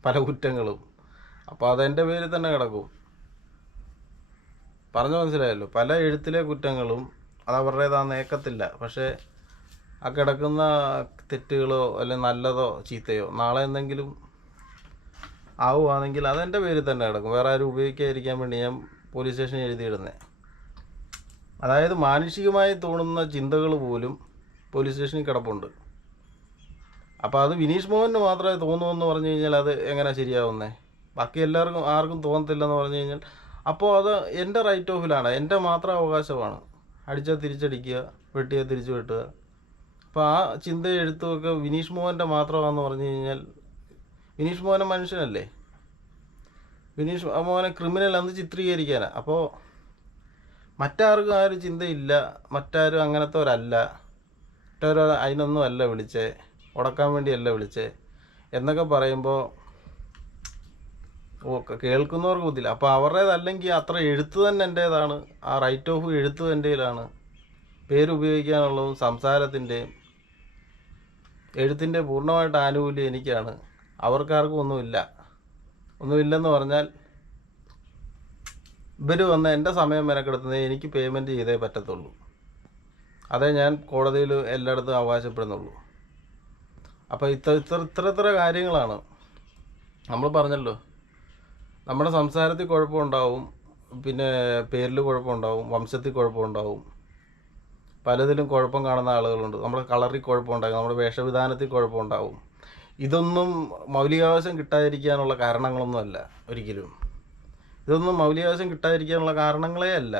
പല കുറ്റങ്ങളും. അപ്പോൾ അതെൻ്റെ പേരിൽ തന്നെ കിടക്കും. പറഞ്ഞു മനസ്സിലായല്ലോ. പല എഴുത്തിലെ കുറ്റങ്ങളും അത് അവരുടേതാണെന്ന് ഏക്കത്തില്ല. പക്ഷേ ആ കിടക്കുന്ന തെറ്റുകളോ അല്ലെങ്കിൽ നല്ലതോ ചീത്തയോ നാളെ എന്തെങ്കിലും ആവുകയാണെങ്കിൽ അതെൻ്റെ പേരിൽ തന്നെ കിടക്കും. വേറെ ആരും ഉപയോഗിക്കാതിരിക്കാൻ വേണ്ടി ഞാൻ പോലീസ് സ്റ്റേഷനിൽ എഴുതിയിടുന്നത്. അതായത് മാനുഷികമായി തോന്നുന്ന ചിന്തകൾ പോലും പോലീസ് സ്റ്റേഷനിൽ കിടപ്പുണ്ട്. അപ്പോൾ അത് വിനീഷ് മോഹന് മാത്രമേ തോന്നുമെന്ന് പറഞ്ഞു കഴിഞ്ഞാൽ അത് എങ്ങനെ ശരിയാവുന്നേ? ബാക്കി ആർക്കും തോന്നത്തില്ലെന്ന് പറഞ്ഞു കഴിഞ്ഞാൽ അപ്പോൾ അത് എൻ്റെ റൈറ്റ് ഓഫിലാണ്, എൻ്റെ മാത്രം അവകാശമാണ്. അടിച്ചാൽ തിരിച്ചടിക്കുക, വെട്ടിയാൽ തിരിച്ചു വെട്ടുക. അപ്പോൾ ആ ചിന്ത എഴുത്തുമൊക്കെ വിനീഷ് മോഹൻ്റെ മാത്രമാണെന്ന് പറഞ്ഞു കഴിഞ്ഞാൽ വിനീഷ് മോഹൻ മനുഷ്യനല്ലേ? വിനീഷ് മോഹനെ ക്രിമിനൽ അന്ന് ചിത്രീകരിക്കാനാണ്. അപ്പോൾ മറ്റാർക്കും ആ ഒരു ചിന്തയില്ല, മറ്റാരും അങ്ങനത്തെവരല്ല, മറ്റവർ അതിനൊന്നും അല്ല വിളിച്ചേ, ഉടക്കാൻ വേണ്ടിയല്ല വിളിച്ചേ എന്നൊക്കെ പറയുമ്പോൾ കേൾക്കുന്നവർക്ക് ബുദ്ധിയില്ല. അപ്പോൾ അവരുടേതല്ലെങ്കിൽ അത്ര എഴുത്ത് തന്നെ എൻ്റേതാണ്, ആ റൈറ്റ് ഓഫ് എഴുത്ത് എൻ്റേലാണ്, പേരുപയോഗിക്കാനുള്ളതും സംസാരത്തിൻ്റെയും എഴുത്തിൻ്റെ പൂർണ്ണമായിട്ട് ആനുകൂല്യം എനിക്കാണ്. അവർക്കാർക്കും ഒന്നുമില്ലെന്ന് പറഞ്ഞാൽ ഇവർ വന്ന് എൻ്റെ സമയം മെനക്കെടുത്തുന്നത് എനിക്ക് പേയ്മെൻറ്റ് ചെയ്തേ പറ്റത്തുള്ളൂ. അതേ ഞാൻ കോടതിയിൽ എല്ലായിടത്തും അവകാശപ്പെടുന്നുള്ളൂ. അപ്പോൾ ഇത്ര കാര്യങ്ങളാണ്. നമ്മൾ പറഞ്ഞല്ലോ, നമ്മുടെ സംസാരത്തിൽ കുഴപ്പമുണ്ടാവും, പിന്നെ പേരിൽ കുഴപ്പമുണ്ടാവും, വംശത്തിൽ കുഴപ്പമുണ്ടാവും, പലതിലും കുഴപ്പം കാണുന്ന ആളുകളുണ്ട്. നമ്മുടെ കളറിൽ കുഴപ്പമുണ്ടാകും, നമ്മുടെ വേഷവിധാനത്തിൽ കുഴപ്പമുണ്ടാവും. ഇതൊന്നും മൗലികാവകാശം കിട്ടാതിരിക്കാനുള്ള കാരണങ്ങളൊന്നുമല്ല. ഒരിക്കലും ഇതൊന്നും മൗലികാവകാശം കിട്ടാതിരിക്കാനുള്ള കാരണങ്ങളേ അല്ല.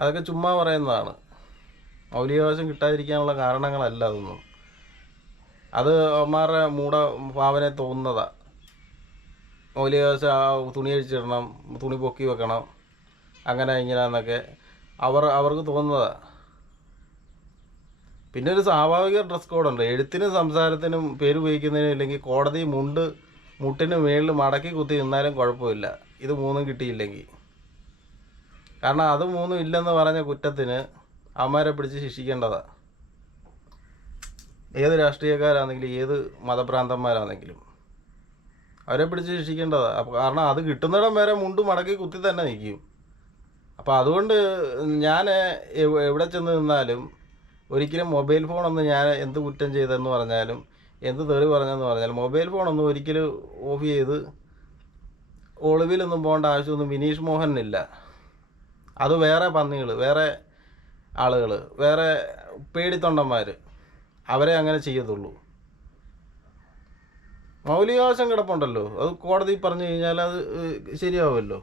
അതൊക്കെ ചുമ്മാ പറയുന്നതാണ്. മൗലികാവകാശം കിട്ടാതിരിക്കാനുള്ള കാരണങ്ങളല്ല അതൊന്നും. അത് അവന്മാരുടെ ഭാവനെ തോന്നുന്നതാണ്. മൗലികാവകാശം തുണി അഴിച്ചിടണം, തുണി പൊക്കി വെക്കണം, അങ്ങനെ ഇങ്ങനെയെന്നൊക്കെ അവർക്ക് തോന്നുന്നതാണ്. പിന്നെ ഒരു സ്വാഭാവിക ഡ്രസ് കോഡുണ്ട്. എഴുത്തിനും സംസാരത്തിനും പേര് ഉപയോഗിക്കുന്നതിനും ഇല്ലെങ്കിൽ കോടതി മുട്ടിന് മേളിൽ മടക്കി കുത്തി നിന്നാലും കുഴപ്പമില്ല, ഇത് മൂന്നും കിട്ടിയില്ലെങ്കിൽ. കാരണം അത് മൂന്നും ഇല്ലെന്ന് പറഞ്ഞ കുറ്റത്തിന് അവന്മാരെ പിടിച്ച് ശിക്ഷിക്കേണ്ടതാണ്. ഏത് രാഷ്ട്രീയക്കാരാണെങ്കിലും ഏത് മതഭ്രാന്തന്മാരാണെങ്കിലും അവരെ പിടിച്ച് ശിക്ഷിക്കേണ്ടതാണ്. അപ്പോൾ കാരണം അത് കിട്ടുന്നിടം വരെ മുണ്ട് മടക്കി കുത്തി തന്നെ നിൽക്കും. അപ്പോൾ അതുകൊണ്ട് ഞാൻ എവിടെ ചെന്ന് നിന്നാലും ഒരിക്കലും മൊബൈൽ ഫോണൊന്നും ഞാൻ എന്ത് കുറ്റം ചെയ്തെന്ന് പറഞ്ഞാലും എന്ത് തെറി പറഞ്ഞെന്ന് പറഞ്ഞാലും മൊബൈൽ ഫോണൊന്നും ഒരിക്കലും ഓഫ് ചെയ്ത് ഒളിവിലൊന്നും പോകേണ്ട ആവശ്യമൊന്നും വിനീഷ് മോഹനില്ല. അത് വേറെ പന്നികൾ, വേറെ ആളുകൾ, വേറെ പേടിത്തൊണ്ടന്മാർ, അവരെ അങ്ങനെ ചെയ്യത്തുള്ളൂ. മൗലികാവകാശം കിടപ്പുണ്ടല്ലോ, അത് കോടതി പറഞ്ഞു കഴിഞ്ഞാൽ അത് ശരിയാവുമല്ലോ.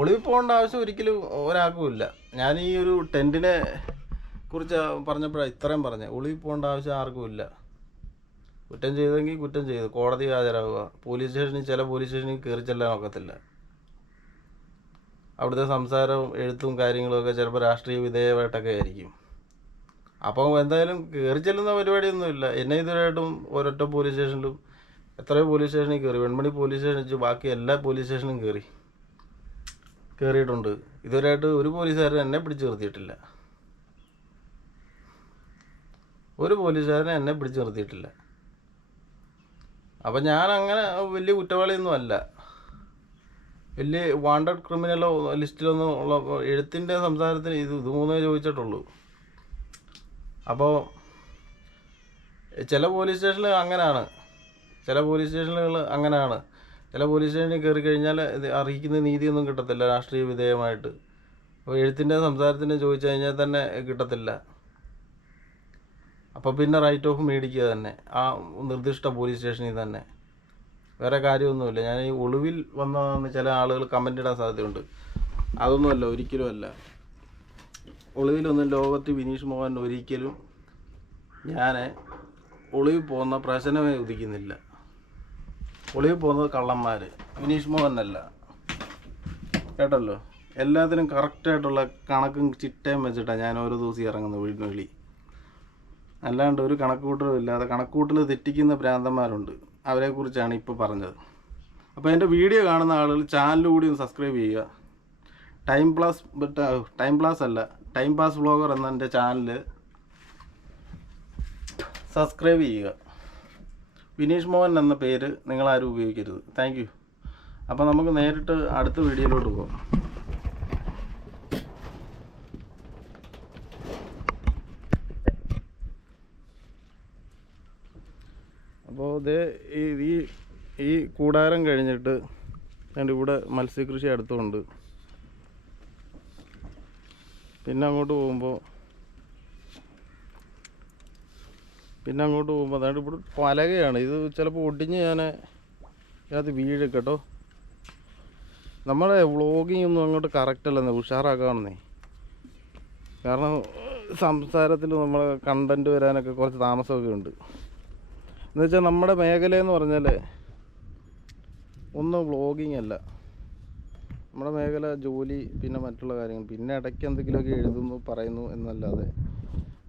ഒളിവിൽ പോകേണ്ട ആവശ്യം ഒരിക്കലും ഒരാൾക്കുമില്ല. ഞാൻ ഈ ഒരു ടെൻറ്റിനെ കുറിച്ച് പറഞ്ഞപ്പോഴാണ് ഇത്രയും പറഞ്ഞത്. ഒളിവിൽ പോകേണ്ട ആവശ്യം ആർക്കുമില്ല. കുറ്റം ചെയ്തെങ്കിൽ കുറ്റം ചെയ്തു, കോടതി ഹാജരാകുക. പോലീസ് സ്റ്റേഷനിൽ ചില പോലീസ് സ്റ്റേഷനിൽ കയറി ചെല്ലാൻ ഒക്കത്തില്ല. അവിടുത്തെ സംസാരവും എഴുത്തും കാര്യങ്ങളുമൊക്കെ ചിലപ്പോൾ രാഷ്ട്രീയ വിധേയമായിട്ടൊക്കെ ആയിരിക്കും. അപ്പം എന്തായാലും കയറി ചെല്ലുന്ന പരിപാടിയൊന്നുമില്ല. എന്നെ ഇതുവരെയായിട്ടും ഒരൊറ്റ പോലീസ് സ്റ്റേഷനിലും എത്രയോ പോലീസ് സ്റ്റേഷനിൽ കയറി, വെൺമണി പോലീസ് സ്റ്റേഷൻ വെച്ച് ബാക്കി എല്ലാ പോലീസ് സ്റ്റേഷനിലും കയറിയിട്ടുണ്ട്. ഇതുവരെയായിട്ട് ഒരു പോലീസുകാരൻ എന്നെ പിടിച്ച് നിർത്തിയിട്ടില്ല. ഒരു പോലീസുകാരനെ എന്നെ പിടിച്ച് നിർത്തിയിട്ടില്ല. അപ്പം ഞാൻ അങ്ങനെ വലിയ കുറ്റവാളിയൊന്നും അല്ല, വലിയ വാണ്ടഡ് ക്രിമിനലോ ലിസ്റ്റിലൊന്നും ഉള്ള. എഴുത്തിൻ്റെ സംസാരത്തിന് ഇത് മൂന്നേ ചോദിച്ചിട്ടുള്ളൂ. അപ്പോൾ ചില പോലീസ് സ്റ്റേഷനിൽ അങ്ങനെയാണ്, ചില പോലീസ് സ്റ്റേഷനുകൾ അങ്ങനെയാണ്. ചില പോലീസ് സ്റ്റേഷനിൽ കയറി കഴിഞ്ഞാൽ അറിയിക്കുന്ന നീതിയൊന്നും കിട്ടത്തില്ല രാഷ്ട്രീയ വിധേയമായിട്ട്. അപ്പോൾ എഴുത്തിൻ്റെ സംസാരത്തിന് ചോദിച്ചു കഴിഞ്ഞാൽ തന്നെ കിട്ടത്തില്ല. അപ്പോൾ പിന്നെ റൈറ്റ് ഓഫ് മേടിക്കുക തന്നെ ആ നിർദ്ദിഷ്ട പോലീസ് സ്റ്റേഷനിൽ തന്നെ, വേറെ കാര്യമൊന്നുമില്ല. ഞാൻ ഈ ഒളിവിൽ വന്നതെന്ന് ചില ആളുകൾ കമൻ്റ് ഇടാൻ സാധ്യതയുണ്ട്. അതൊന്നുമല്ല, ഒരിക്കലും അല്ല. ഒളിവിലൊന്നും ലോകത്ത് വിനീഷ് മോഹൻ ഒരിക്കലും ഞാൻ ഒളിവിൽ പോകുന്ന പ്രശ്നമേ ഉദിക്കുന്നില്ല. ഒളിവിൽ പോകുന്നത് കള്ളന്മാർ, വിനീഷ് മോഹനല്ല. കേട്ടല്ലോ, എല്ലാത്തിനും കറക്റ്റായിട്ടുള്ള കണക്കും ചിട്ടയും വെച്ചിട്ടാണ് ഞാൻ ഓരോ ദിവസം ഇറങ്ങുന്നത് വീടിനുള്ളിൽ. അല്ലാണ്ട് ഒരു കണക്കുകൂട്ടലും ഇല്ലാതെ കണക്കുകൂട്ടൽ തെറ്റിക്കുന്ന ഭ്രാന്തന്മാരുണ്ട്, അവരെക്കുറിച്ചാണ് ഇപ്പോൾ പറഞ്ഞത്. അപ്പോൾ എൻ്റെ വീഡിയോ കാണുന്ന ആളുകൾ ചാനൽ കൂടി ഒന്ന് സബ്സ്ക്രൈബ് ചെയ്യുക. ടൈം പാസ് വ്ളോഗർ എന്ന എൻ്റെ ചാനൽ സബ്സ്ക്രൈബ് ചെയ്യുക. വിനീഷ് മോഹൻ എന്ന പേര് നിങ്ങളാരും ഉപയോഗിക്കരുത്. Thank you. അപ്പോൾ നമുക്ക് നേരിട്ട് അടുത്ത വീഡിയോയിലോട്ട് പോകാം. അപ്പോൾ ഈ കൂടാരം കഴിഞ്ഞിട്ട് എൻ്റെ ഇവിടെ മത്സ്യകൃഷി അടുത്തുണ്ട്. പിന്നെ അങ്ങോട്ട് പോകുമ്പോൾ അതായത് ഇവിടെ പലകയാണ്. ഇത് ചിലപ്പോൾ ഒടിഞ്ഞ് ഞാൻ ഇതിനകത്ത് വീഴും കേട്ടോ. നമ്മുടെ വ്ളോഗിങ് ഒന്നും അങ്ങോട്ട് കറക്റ്റ് അല്ലെന്നേ, ഉഷാറാക്കാമെന്നേ. കാരണം സംസാരത്തിൽ നമ്മൾ കണ്ടൻറ്റ് വരാനൊക്കെ കുറച്ച് താമസമൊക്കെ ഉണ്ട്. എന്നുവെച്ചാൽ നമ്മുടെ മേഖലയെന്ന് പറഞ്ഞാൽ ഒന്നും വ്ളോഗിങ് അല്ല. നമ്മുടെ മേഖല ജോലി, പിന്നെ മറ്റുള്ള കാര്യങ്ങൾ, പിന്നെ ഇടയ്ക്ക് എന്തെങ്കിലുമൊക്കെ എഴുതുന്നു പറയുന്നു എന്നല്ലാതെ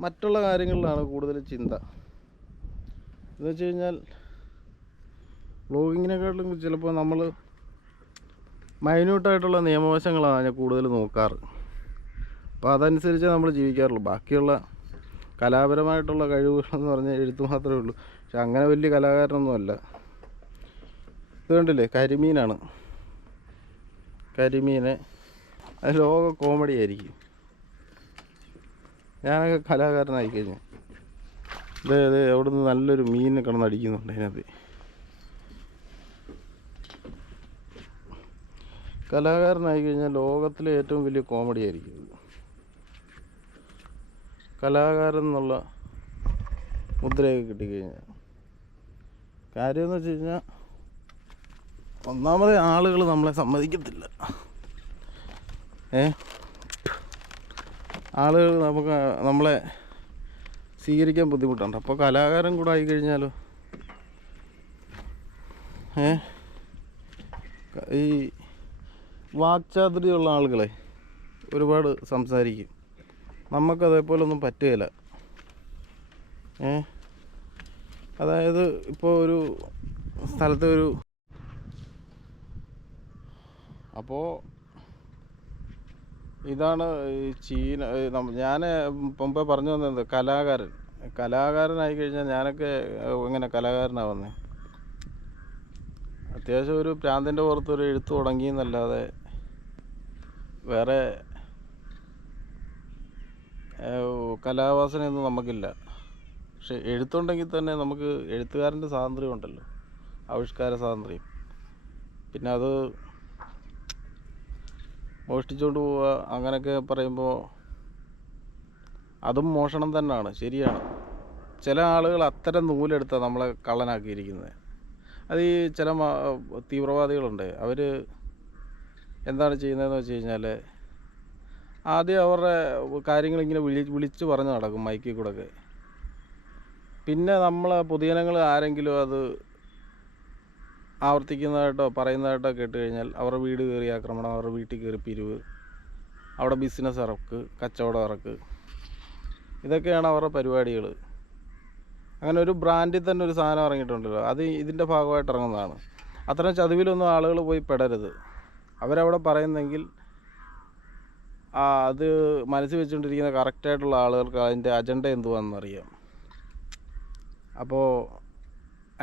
മറ്റുള്ള കാര്യങ്ങളിലാണ് കൂടുതൽ ചിന്ത. എന്ന് വെച്ച് കഴിഞ്ഞാൽ വ്ളോഗിങ്ങിനെക്കാട്ടിലും ചിലപ്പോൾ നമ്മൾ മൈന്യൂട്ടായിട്ടുള്ള നിയമവശങ്ങളാണ് ഞാൻ കൂടുതൽ നോക്കാറ്. അപ്പോൾ അതനുസരിച്ച് നമ്മൾ ജീവിക്കാറുള്ളൂ. ബാക്കിയുള്ള കലാപരമായിട്ടുള്ള കഴിവുകളെന്ന് പറഞ്ഞാൽ എഴുത്ത് മാത്രമേ ഉള്ളൂ. പക്ഷെ അങ്ങനെ വലിയ കലാകാരനൊന്നുമല്ല. ഇത് കണ്ടില്ലേ, കരിമീനാണ്. കരിമീന് അത് ലോക കോമഡി ആയിരിക്കും. ഞാനൊക്കെ കലാകാരനായി കഴിഞ്ഞു. ഇത് അവിടെ നിന്ന് നല്ലൊരു മീൻ കിടന്നടിക്കുന്നുണ്ട് അതിനകത്ത്. കലാകാരനായി കഴിഞ്ഞാൽ ലോകത്തിലെ ഏറ്റവും വലിയ കോമഡി ആയിരിക്കും ഇത്. കലാകാരൻ എന്നുള്ള മുദ്രയൊക്കെ കിട്ടിക്കഴിഞ്ഞാൽ കാര്യമെന്ന് വെച്ച് കഴിഞ്ഞാൽ ഒന്നാമത് ആളുകൾ നമ്മളെ സമ്മതിക്കത്തില്ല. ആളുകൾ നമ്മളെ സ്വീകരിക്കാൻ ബുദ്ധിമുട്ടുണ്ട്. അപ്പോൾ കലാകാരൻ കൂടെ ആയിക്കഴിഞ്ഞാലോ ഈ വാക്ചാതുര്യമുള്ള ആളുകളെ ഒരുപാട് സംസാരിക്കും. നമുക്കതേപോലെ ഒന്നും പറ്റുകയില്ല. അതായത് ഇപ്പോൾ ഒരു സ്ഥലത്തെ ഒരു അപ്പോൾ ഇതാണ് ഈ ചീന. ഞാൻ മുമ്പേ പറഞ്ഞു വന്നത് കലാകാരനായി കഴിഞ്ഞാൽ ഞാനൊക്കെ എങ്ങനെ കലാകാരനാവുന്നത്? അത്യാവശ്യം ഒരു പ്രാന്തിൻ്റെ പുറത്തൊരു എഴുത്ത് തുടങ്ങിയെന്നല്ലാതെ വേറെ കലാവാസനയൊന്നും നമുക്കില്ല. പക്ഷെ എഴുത്തുണ്ടെങ്കിൽ തന്നെ നമുക്ക് എഴുത്തുകാരൻ്റെ സ്വാതന്ത്ര്യം ഉണ്ടല്ലോ, ആവിഷ്കാര സ്വാതന്ത്ര്യം. പിന്നെ അത് മോഷ്ടിച്ചുകൊണ്ട് പോവുക അങ്ങനെയൊക്കെ പറയുമ്പോൾ അതും മോഷണം തന്നെയാണ്, ശരിയാണ്. ചില ആളുകൾ അത്തരം നൂലെടുത്താണ് നമ്മളെ കള്ളനാക്കിയിരിക്കുന്നത്. അത് ഈ ചില തീവ്രവാദികളുണ്ട്. അവർ എന്താണ് ചെയ്യുന്നതെന്ന് വെച്ച് കഴിഞ്ഞാൽ ആദ്യം അവരുടെ കാര്യങ്ങളിങ്ങനെ വിളിച്ച് പറഞ്ഞ് നടക്കും മൈക്കിൽ കൂടെയൊക്കെ. പിന്നെ നമ്മൾ പൊതുജനങ്ങൾ ആരെങ്കിലും അത് ആവർത്തിക്കുന്നതായിട്ടോ പറയുന്നതായിട്ടോ കേട്ട് കഴിഞ്ഞാൽ അവരുടെ വീട് കയറി ആക്രമണം, അവരുടെ വീട്ടിൽ കയറി പിരിവ്, അവിടെ ബിസിനസ് ഇറക്ക്, കച്ചവടം ഇറക്ക്, ഇതൊക്കെയാണ് അവരുടെ പരിപാടികൾ. അങ്ങനെ ഒരു ബ്രാൻഡിൽ തന്നെ ഒരു സാധനം ഇറങ്ങിയിട്ടുണ്ടല്ലോ, അത് ഇതിൻ്റെ ഭാഗമായിട്ട് ഇറങ്ങുന്നതാണ്. അത്തരം ചതിവിലൊന്നും ആളുകൾ പോയി പെടരുത്. അവരവിടെ പറയുന്നെങ്കിൽ അത് മനസ്സിൽ വെച്ചുകൊണ്ടിരിക്കുന്ന കറക്റ്റായിട്ടുള്ള ആളുകൾക്ക് അതിൻ്റെ അജണ്ട എന്തുവാണെന്നറിയാം. അപ്പോൾ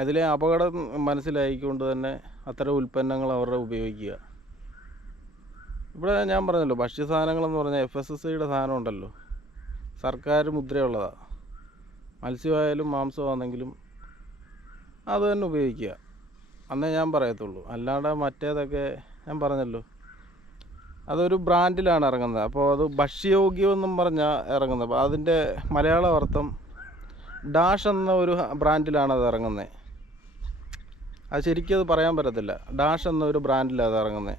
അതിലെ അപകടം മനസ്സിലായിക്കൊണ്ട് തന്നെ അത്തരം ഉൽപ്പന്നങ്ങൾ അവരുടെ ഉപയോഗിക്കുക. ഇവിടെ ഞാൻ പറഞ്ഞല്ലോ, ഭക്ഷ്യസാധനങ്ങളെന്ന് പറഞ്ഞാൽ FSSAIയുടെ സാധനം ഉണ്ടല്ലോ, സർക്കാർ മുദ്രയുള്ളതാണ്. മത്സ്യമായാലും മാംസമാണെങ്കിലും അത് തന്നെ ഉപയോഗിക്കുക, അന്നേ ഞാൻ പറയത്തുള്ളൂ. അല്ലാണ്ട് മറ്റേതൊക്കെ ഞാൻ പറഞ്ഞല്ലോ, അതൊരു ബ്രാൻഡിലാണ് ഇറങ്ങുന്നത്. അപ്പോൾ അത് ഭക്ഷ്യയോഗ്യമെന്നും പറഞ്ഞാൽ ഇറങ്ങുന്നത്. അപ്പോൾ അതിൻ്റെ മലയാളം അർത്ഥം ഡാഷ് എന്ന ഒരു ബ്രാൻഡിലാണ് അത് ഇറങ്ങുന്നത്. അത് ശരിക്കും അത് പറയാൻ പറ്റത്തില്ല. ഡാഷ് എന്ന ഒരു ബ്രാൻഡിലാണ് അത് ഇറങ്ങുന്നത്.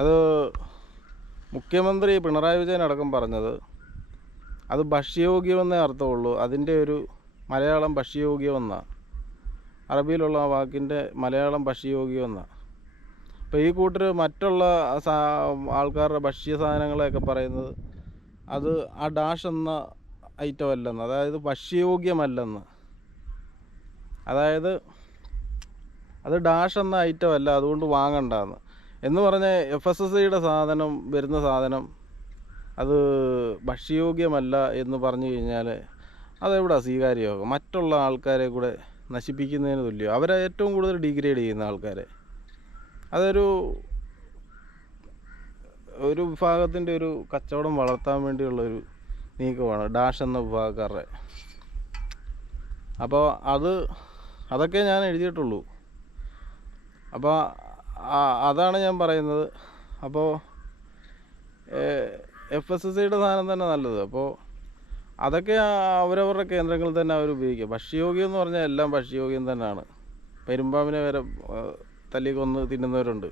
അത് മുഖ്യമന്ത്രി പിണറായി വിജയൻ അടക്കം പറഞ്ഞത് അത് ഭക്ഷ്യയോഗ്യമെന്നേ അർത്ഥമുള്ളൂ. അതിൻ്റെ ഒരു മലയാളം ഭക്ഷ്യയോഗ്യമെന്നാണ്. അറബിയിലുള്ള ആ വാക്കിൻ്റെ മലയാളം ഭക്ഷ്യയോഗ്യമെന്നാണ്. അപ്പോൾ ഈ കൂട്ടർ മറ്റുള്ള ആൾക്കാരുടെ ഭക്ഷ്യ സാധനങ്ങളെയൊക്കെ പറയുന്നത് അത് ആ ഡാഷ് എന്ന ഐറ്റം അല്ലെന്ന്, അതായത് ഭക്ഷ്യയോഗ്യമല്ലെന്ന്. അതായത് അത് ഡാഷ് എന്ന ഐറ്റം അല്ല, അതുകൊണ്ട് വാങ്ങണ്ടെന്ന് എന്ന് പറഞ്ഞാൽ FSSAIയുടെ സാധനം വരുന്ന സാധനം അത് ഭക്ഷ്യയോഗ്യമല്ല എന്ന് പറഞ്ഞു കഴിഞ്ഞാൽ അതെവിടെ സ്വീകാര്യമാകും? മറ്റുള്ള ആൾക്കാരെ കൂടെ നശിപ്പിക്കുന്നതിന് തുല്യം. അവരെ ഏറ്റവും കൂടുതൽ ഡിഗ്രേഡ് ചെയ്യുന്ന ആൾക്കാരെ. അതൊരു വിഭാഗത്തിൻ്റെ ഒരു കച്ചവടം വളർത്താൻ വേണ്ടിയുള്ളൊരു നീക്കമാണ് ഡാഷ് എന്ന വിഭാഗക്കാരുടെ. അപ്പോൾ അതൊക്കെ ഞാൻ എഴുതിയിട്ടുള്ളൂ. അപ്പോൾ അതാണ് ഞാൻ പറയുന്നത്. അപ്പോൾ FSSAIയുടെ സാധനം തന്നെ നല്ലത്. അപ്പോൾ അതൊക്കെ അവരവരുടെ കേന്ദ്രങ്ങളിൽ തന്നെ അവർ ഉപയോഗിക്കുക. ഭക്ഷ്യയോഗ്യം എന്ന് പറഞ്ഞാൽ എല്ലാം ഭക്ഷ്യയോഗ്യം തന്നെയാണ്. പെരുമ്പാമ്പിനെ വരെ തല്ലിക്കൊന്ന് തിന്നുന്നവരുണ്ട്.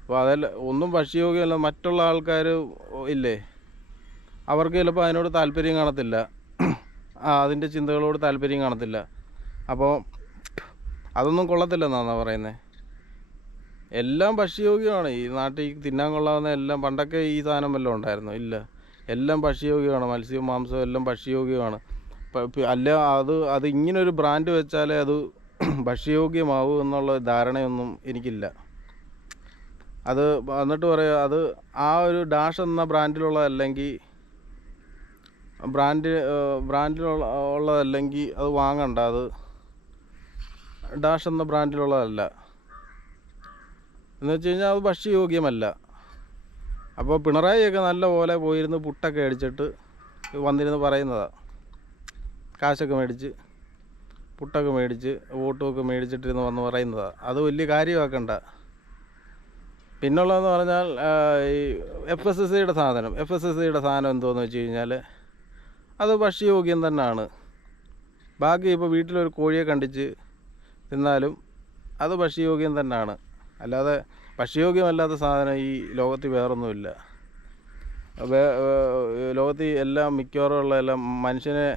അപ്പോൾ അതല്ല ഒന്നും ഭക്ഷ്യയോഗ്യമല്ല. മറ്റുള്ള ആൾക്കാർ ഇല്ലേ, അവർക്ക് ചിലപ്പോൾ അതിനോട് താല്പര്യം കാണത്തില്ല, അതിൻ്റെ ചിന്തകളോട് താല്പര്യം കാണത്തില്ല. അപ്പോൾ അതൊന്നും കൊള്ളത്തില്ലെന്നാണ് പറയുന്നത്. എല്ലാം ഭക്ഷ്യയോഗ്യമാണ്. ഈ നാട്ടിൽ തിന്നാൻ കൊള്ളാവുന്ന എല്ലാം. പണ്ടൊക്കെ ഈ സാധനം വല്ലതും ഉണ്ടായിരുന്നോ? ഇല്ല, എല്ലാം ഭക്ഷ്യയോഗ്യമാണ്. മത്സ്യവും മാംസവും എല്ലാം ഭക്ഷ്യയോഗ്യമാണ്. അല്ല അത് ഇങ്ങനൊരു ബ്രാൻഡ് വെച്ചാലേ അത് ഭക്ഷ്യയോഗ്യമാവൂ എന്നുള്ള ധാരണയൊന്നും എനിക്കില്ല. അത് എന്നിട്ട് പറയുക അത് ആ ഒരു ഡാഷ് എന്ന ബ്രാൻഡിലുള്ളതല്ലെങ്കിൽ ഉള്ളതല്ലെങ്കിൽ അത് വാങ്ങണ്ട, അത് ഡാഷ് എന്ന ബ്രാൻഡിലുള്ളതല്ല എന്ന് വെച്ച് കഴിഞ്ഞാൽ അത് ഭക്ഷ്യയോഗ്യമല്ല. അപ്പോൾ പിണറായിയൊക്കെ നല്ല പോലെ പോയിരുന്ന് പുട്ടൊക്കെ അടിച്ചിട്ട് വന്നിരുന്ന് പറയുന്നതാണ്. കാശൊക്കെ മേടിച്ച് പുട്ടൊക്കെ മേടിച്ച് വോട്ടുമൊക്കെ മേടിച്ചിട്ടിരുന്ന് വന്ന് പറയുന്നതാണ്. അത് വലിയ കാര്യമാക്കണ്ട. പിന്നുള്ളതെന്ന് പറഞ്ഞാൽ ഈ FSSAIയുടെ സാധനം എന്തോന്ന് വെച്ച് കഴിഞ്ഞാൽ അത് ഭക്ഷ്യയോഗ്യം തന്നെയാണ്. ബാക്കി ഇപ്പോൾ വീട്ടിലൊരു കോഴിയെ കണ്ടിച്ച് തിന്നാലും അത് ഭക്ഷ്യയോഗ്യം തന്നെയാണ്. അല്ലാതെ ഭക്ഷ്യയോഗ്യമല്ലാത്ത സാധനം ഈ ലോകത്തിൽ വേറൊന്നുമില്ല. ലോകത്തിൽ എല്ലാം മിക്കവാറും ഉള്ള എല്ലാം മനുഷ്യനെ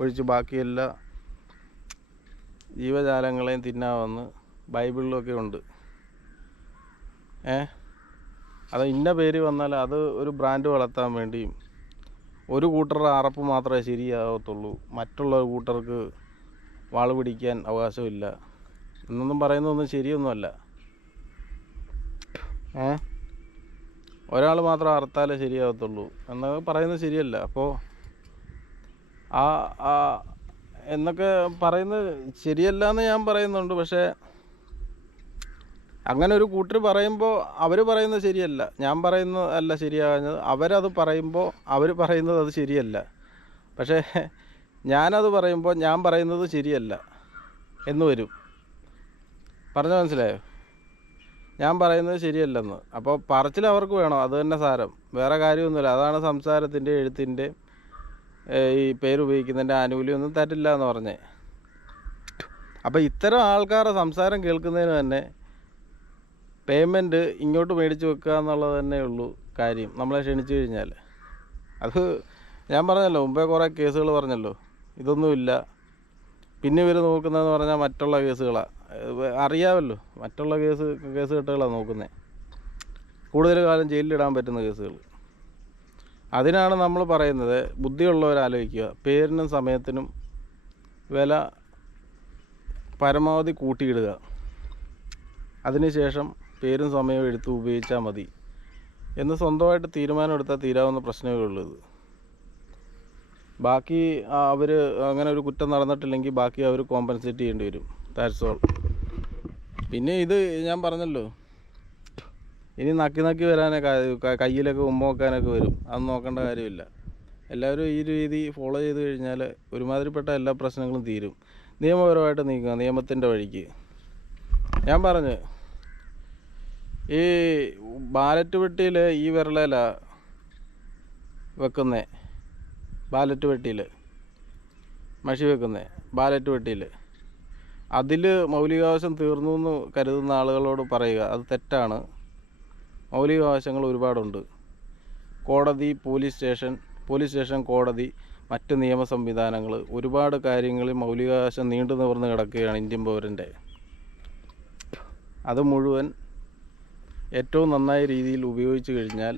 ഒഴിച്ച് ബാക്കി എല്ലാ ജീവജാലങ്ങളെയും തിന്നാമെന്ന് ബൈബിളിലൊക്കെ ഉണ്ട്. അത് ഇന്ന പേര് വന്നാൽ അത് ഒരു ബ്രാൻഡ് വളർത്താൻ വേണ്ടിയും ഒരു കൂട്ടരുടെ അറപ്പ് മാത്രമേ ശരിയാകത്തുള്ളൂ, മറ്റുള്ള കൂട്ടർക്ക് വാള് പിടിക്കാൻ അവകാശമില്ല എന്നൊന്നും പറയുന്നതൊന്നും ശരിയൊന്നുമല്ല. ഒരാൾ മാത്രം അറുത്താലേ ശരിയാകത്തുള്ളൂ എന്നൊക്കെ പറയുന്നത് ശരിയല്ല. അപ്പോൾ എന്നൊക്കെ പറയുന്നത് ശരിയല്ല എന്ന് ഞാൻ പറയുന്നുണ്ട്. പക്ഷേ അങ്ങനെ ഒരു കൂട്ടർ പറയുമ്പോൾ അവർ പറയുന്നത് ശരിയല്ല, ഞാൻ പറയുന്നത് അല്ല ശരിയാകുന്നത്. അവരത് പറയുമ്പോൾ അവർ പറയുന്നത് അത് ശരിയല്ല. പക്ഷേ ഞാനത് പറയുമ്പോൾ ഞാൻ പറയുന്നത് ശരിയല്ല എന്ന് വരും. പറഞ്ഞാൽ മനസ്സിലായോ? ഞാൻ പറയുന്നത് ശരിയല്ലെന്ന്. അപ്പോൾ പറച്ചിൽ അവർക്ക് വേണം, അത് തന്നെ സാരം, വേറെ കാര്യമൊന്നുമില്ല. അതാണ് സംസാരത്തിൻ്റെ എഴുത്തിൻ്റെ ഈ പേരുപയോഗിക്കുന്നതിൻ്റെ ആനുകൂല്യമൊന്നും തരില്ല എന്ന് പറഞ്ഞേ. അപ്പോൾ ഇത്തരം ആൾക്കാരുടെ സംസാരം കേൾക്കുന്നതിന് തന്നെ പേയ്മെൻറ്റ് ഇങ്ങോട്ട് മേടിച്ച് വെക്കുക എന്നുള്ളത് തന്നെ ഉള്ളൂ കാര്യം, നമ്മളെ ക്ഷണിച്ചു കഴിഞ്ഞാൽ. അത് ഞാൻ പറഞ്ഞല്ലോ, മുമ്പേ കുറേ കേസുകൾ പറഞ്ഞല്ലോ, ഇതൊന്നുമില്ല. പിന്നെ ഇവർ നോക്കുന്നതെന്ന് പറഞ്ഞാൽ മറ്റുള്ള കേസുകളാണ്. അറിയാമല്ലോ, മറ്റുള്ള കേസ് കെട്ടുകളാണ് നോക്കുന്നത്, കൂടുതൽ കാലം ജയിലിലിടാൻ പറ്റുന്ന കേസുകൾ. അതിനാണ് നമ്മൾ പറയുന്നത്, ബുദ്ധിയുള്ളവരാലോചിക്കുക, പേരിനും സമയത്തിനും വില പരമാവധി കൂട്ടിയിടുക. അതിനുശേഷം പേരും സമയവും എടുത്ത് ഉപയോഗിച്ചാൽ മതി എന്ന് സ്വന്തമായിട്ട് തീരുമാനം എടുത്താൽ തീരാവുന്ന പ്രശ്നമേ ഉള്ളൂ. ബാക്കി അവർ അങ്ങനെ ഒരു കുറ്റം നടന്നിട്ടില്ലെങ്കിൽ ബാക്കി അവർ കോമ്പൻസേറ്റ് ചെയ്യേണ്ടി വരും. That's all. പിന്നെ ഇത് ഞാൻ പറഞ്ഞല്ലോ, ഇനി നക്കി വരാനൊക്കെ കയ്യിലൊക്കെ ഉമ്മ വെക്കാനൊക്കെ വരും. അതൊന്നും നോക്കേണ്ട കാര്യമില്ല. എല്ലാവരും ഈ രീതി ഫോളോ ചെയ്ത് കഴിഞ്ഞാൽ ഒരുമാതിരിപ്പെട്ട എല്ലാ പ്രശ്നങ്ങളും തീരും. നിയമപരമായിട്ട് നീക്കുക, നിയമത്തിൻ്റെ വഴിക്ക്. ഞാൻ പറഞ്ഞു, ഈ ബാലറ്റ് പെട്ടിയിൽ ഈ വിരളയില വെക്കുന്നേ, ബാലറ്റ് പെട്ടിയിൽ മഷി വെക്കുന്നേ, ബാലറ്റ് പെട്ടിയിൽ അതിൽ മൗലികാവകാശം തീർന്നു എന്ന് കരുതുന്ന ആളുകളോട് പറയുക, അത് തെറ്റാണ്. മൗലികാവകാശങ്ങൾ ഒരുപാടുണ്ട്. കോടതി, പോലീസ് സ്റ്റേഷൻ, കോടതി, മറ്റ് നിയമ സംവിധാനങ്ങൾ, ഒരുപാട് കാര്യങ്ങളിൽ മൗലികാവകാശം നീണ്ടു നിവർന്ന് കിടക്കുകയാണ് ഇന്ത്യൻ പൗരൻ്റെ. അത് മുഴുവൻ ഏറ്റവും നന്നായ രീതിയിൽ ഉപയോഗിച്ച് കഴിഞ്ഞാൽ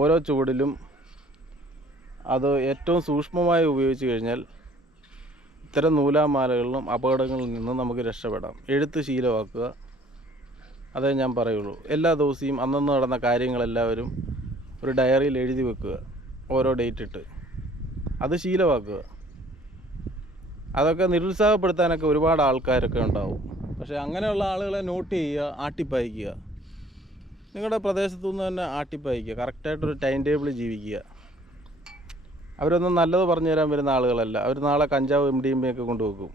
ഓരോ ചുവടിലും അത് ഏറ്റവും സൂക്ഷ്മമായി ഉപയോഗിച്ച് കഴിഞ്ഞാൽ ഇത്തരം നൂലാമാലകളിലും അപകടങ്ങളിൽ നിന്നും നമുക്ക് രക്ഷപ്പെടാം. എഴുത്ത് ശീലമാക്കുക, അതേ ഞാൻ പറയുള്ളൂ. എല്ലാ ദിവസവും അന്നന്ന് നടന്ന കാര്യങ്ങളെല്ലാവരും ഒരു ഡയറിയിൽ എഴുതി വെക്കുക, ഓരോ ഡേറ്റ് ഇട്ട്. അത് ശീലമാക്കുക. അതൊക്കെ നിരുത്സാഹപ്പെടുത്താനൊക്കെ ഒരുപാട് ആൾക്കാരൊക്കെ ഉണ്ടാവും. പക്ഷേ അങ്ങനെയുള്ള ആളുകളെ നോട്ട് ചെയ്യുക, ആട്ടിപ്പായിക്കുക. നിങ്ങളുടെ പ്രദേശത്തു നിന്ന് തന്നെ ആട്ടിപ്പായിക്കുക. കറക്റ്റായിട്ടൊരു ടൈം ടേബിൾ ജീവിക്കുക. അവരൊന്നും നല്ലത് പറഞ്ഞു തരാൻ വരുന്ന ആളുകളല്ല. അവർ നാളെ കഞ്ചാവ് MDMA ഒക്കെ കൊണ്ടുവെക്കും.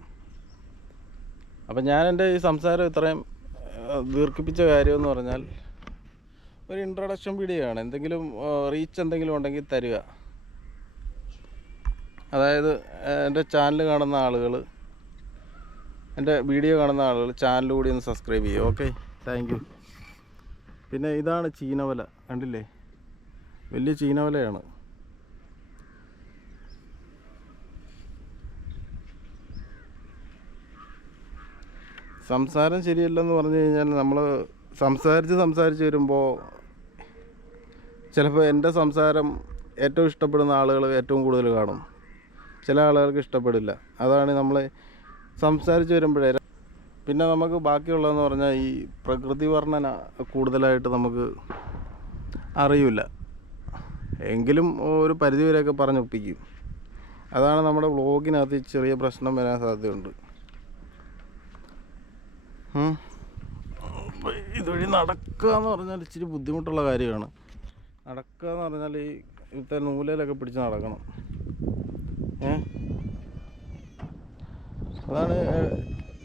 അപ്പം ഞാൻ എൻ്റെ ഈ സംസാരം ഇത്രയും ദീർഘിപ്പിച്ച കാര്യമെന്ന് പറഞ്ഞാൽ ഒരു ഇൻട്രൊഡക്ഷൻ വീഡിയോ ആണ്. എന്തെങ്കിലും റീച്ച് എന്തെങ്കിലും ഉണ്ടെങ്കിൽ തരിക. അതായത് എൻ്റെ ചാനൽ കാണുന്ന ആളുകൾ, എൻ്റെ വീഡിയോ കാണുന്ന ആളുകൾ ചാനൽ കൂടി ഒന്ന് സബ്സ്ക്രൈബ് ചെയ്യുക. Okay, thank you. പിന്നെ ഇതാണ് ചീനവല, കണ്ടില്ലേ? വലിയ ചീനവലയാണ്. സംസാരം ശരിയല്ലെന്ന് പറഞ്ഞു കഴിഞ്ഞാൽ നമ്മൾ സംസാരിച്ച് വരുമ്പോൾ ചിലപ്പോൾ എൻ്റെ സംസാരം ഏറ്റവും ഇഷ്ടപ്പെടുന്ന ആളുകൾ ഏറ്റവും കൂടുതൽ കാണും, ചില ആളുകൾക്ക് ഇഷ്ടപ്പെടില്ല. അതാണ് നമ്മൾ സംസാരിച്ച് വരുമ്പോഴേ പിന്നെ നമുക്ക് ബാക്കിയുള്ളതെന്ന് പറഞ്ഞാൽ ഈ പ്രകൃതി വർണ്ണന കൂടുതലായിട്ട് നമുക്ക് അറിയില്ല, എങ്കിലും ഒരു പരിധിവരെയൊക്കെ പറഞ്ഞൊപ്പിക്കും. അതാണ് നമ്മുടെ വ്ളോഗിനകത്ത് ചെറിയ പ്രശ്നം വരാൻ സാധ്യതയുണ്ട്. ഇതുവഴി നടക്കുക എന്ന് പറഞ്ഞാൽ ഇച്ചിരി ബുദ്ധിമുട്ടുള്ള കാര്യമാണ്. നടക്കുക എന്ന് പറഞ്ഞാൽ ഈ ഇവിടുത്തെ നൂലയിലൊക്കെ പിടിച്ച് നടക്കണം. അതാണ്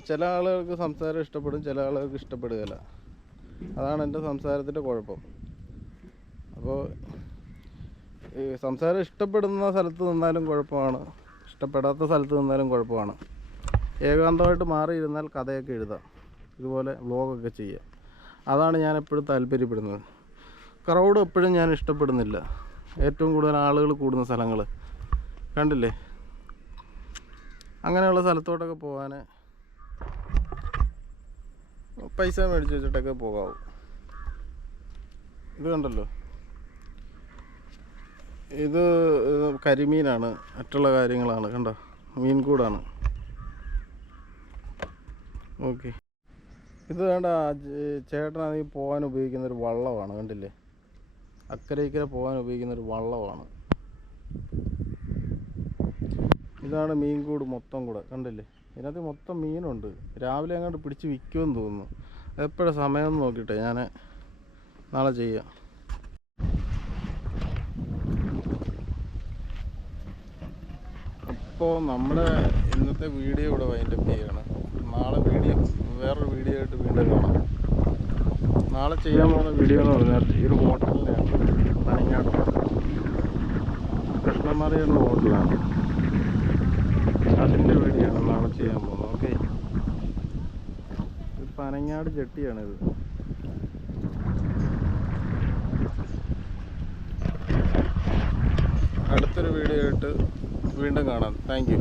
ചില ആളുകൾക്ക് സംസാരം ഇഷ്ടപ്പെടും, ചില ആളുകൾക്ക് ഇഷ്ടപ്പെടുകയില്ല. അതാണ് എൻ്റെ സംസാരത്തിൻ്റെ കുഴപ്പം. അപ്പോൾ ഈ സംസാരം ഇഷ്ടപ്പെടുന്ന സ്ഥലത്ത് നിന്നാലും കുഴപ്പമാണ്, ഇഷ്ടപ്പെടാത്ത സ്ഥലത്ത് നിന്നാലും കുഴപ്പമാണ്. ഏകാന്തമായിട്ട് മാറിയിരുന്നാൽ കഥയൊക്കെ എഴുതാം, ഇതുപോലെ വ്ളോഗൊക്കെ ചെയ്യാം. അതാണ് ഞാൻ എപ്പോഴും താല്പര്യപ്പെടുന്നത്. ക്രൗഡ് എപ്പോഴും ഞാൻ ഇഷ്ടപ്പെടുന്നില്ല. ഏറ്റവും കൂടുതൽ ആളുകൾ കൂടുന്ന സ്ഥലങ്ങൾ കണ്ടില്ലേ, അങ്ങനെയുള്ള സ്ഥലത്തോട്ടൊക്കെ പോകാൻ പൈസ മേടിച്ച് വെച്ചിട്ടൊക്കെ പോകാവൂ. ഇത് കണ്ടല്ലോ, ഇത് കരിമീനാണ്, മറ്റുള്ള കാര്യങ്ങളാണ്. കണ്ടോ, മീൻകൂടാണ്. ഓക്കെ, ഇത് വേണ്ട ചേട്ടനാണെങ്കിൽ പോകാൻ ഉപയോഗിക്കുന്നൊരു വള്ളമാണ്. കണ്ടില്ലേ, അക്കരെ ഇക്കരെ പോകാൻ ഉപയോഗിക്കുന്നൊരു വള്ളമാണ്. ഇതാണ് മീൻകൂട് മൊത്തം കൂടെ. കണ്ടില്ലേ, ഇതിനകത്ത് മൊത്തം മീനുണ്ട്. രാവിലെ അങ്ങോട്ട് പിടിച്ച് വിൽക്കുമെന്ന് തോന്നുന്നു. എപ്പോഴും സമയം നോക്കിയിട്ടെ ഞാൻ നാളെ ചെയ്യാം. അപ്പോൾ നമ്മുടെ ഇന്നത്തെ വീഡിയോ ഇവിടെ വൈൻഡപ്പ് ചെയ്യുകയാണ്. നാളെ വേറൊരു വീഡിയോ ആയിട്ട് വീണ്ടും കാണാം. നാളെ ചെയ്യാൻ പോകുന്ന വീഡിയോ എന്ന് പറഞ്ഞാൽ ഈ ഒരു ഹോട്ടലിലാണ്, പനങ്ങാട് കൃഷ്ണമറിയുന്ന ഹോട്ടലാണ്. അതിൻ്റെ വീഡിയോ ആണ് നാളെ ചെയ്യാൻ പോകുന്നത്. ഓക്കെ, ഇത് പനങ്ങാട് ജെട്ടിയാണിത്. അടുത്തൊരു വീഡിയോ ആയിട്ട് വീണ്ടും കാണാം. Thank you.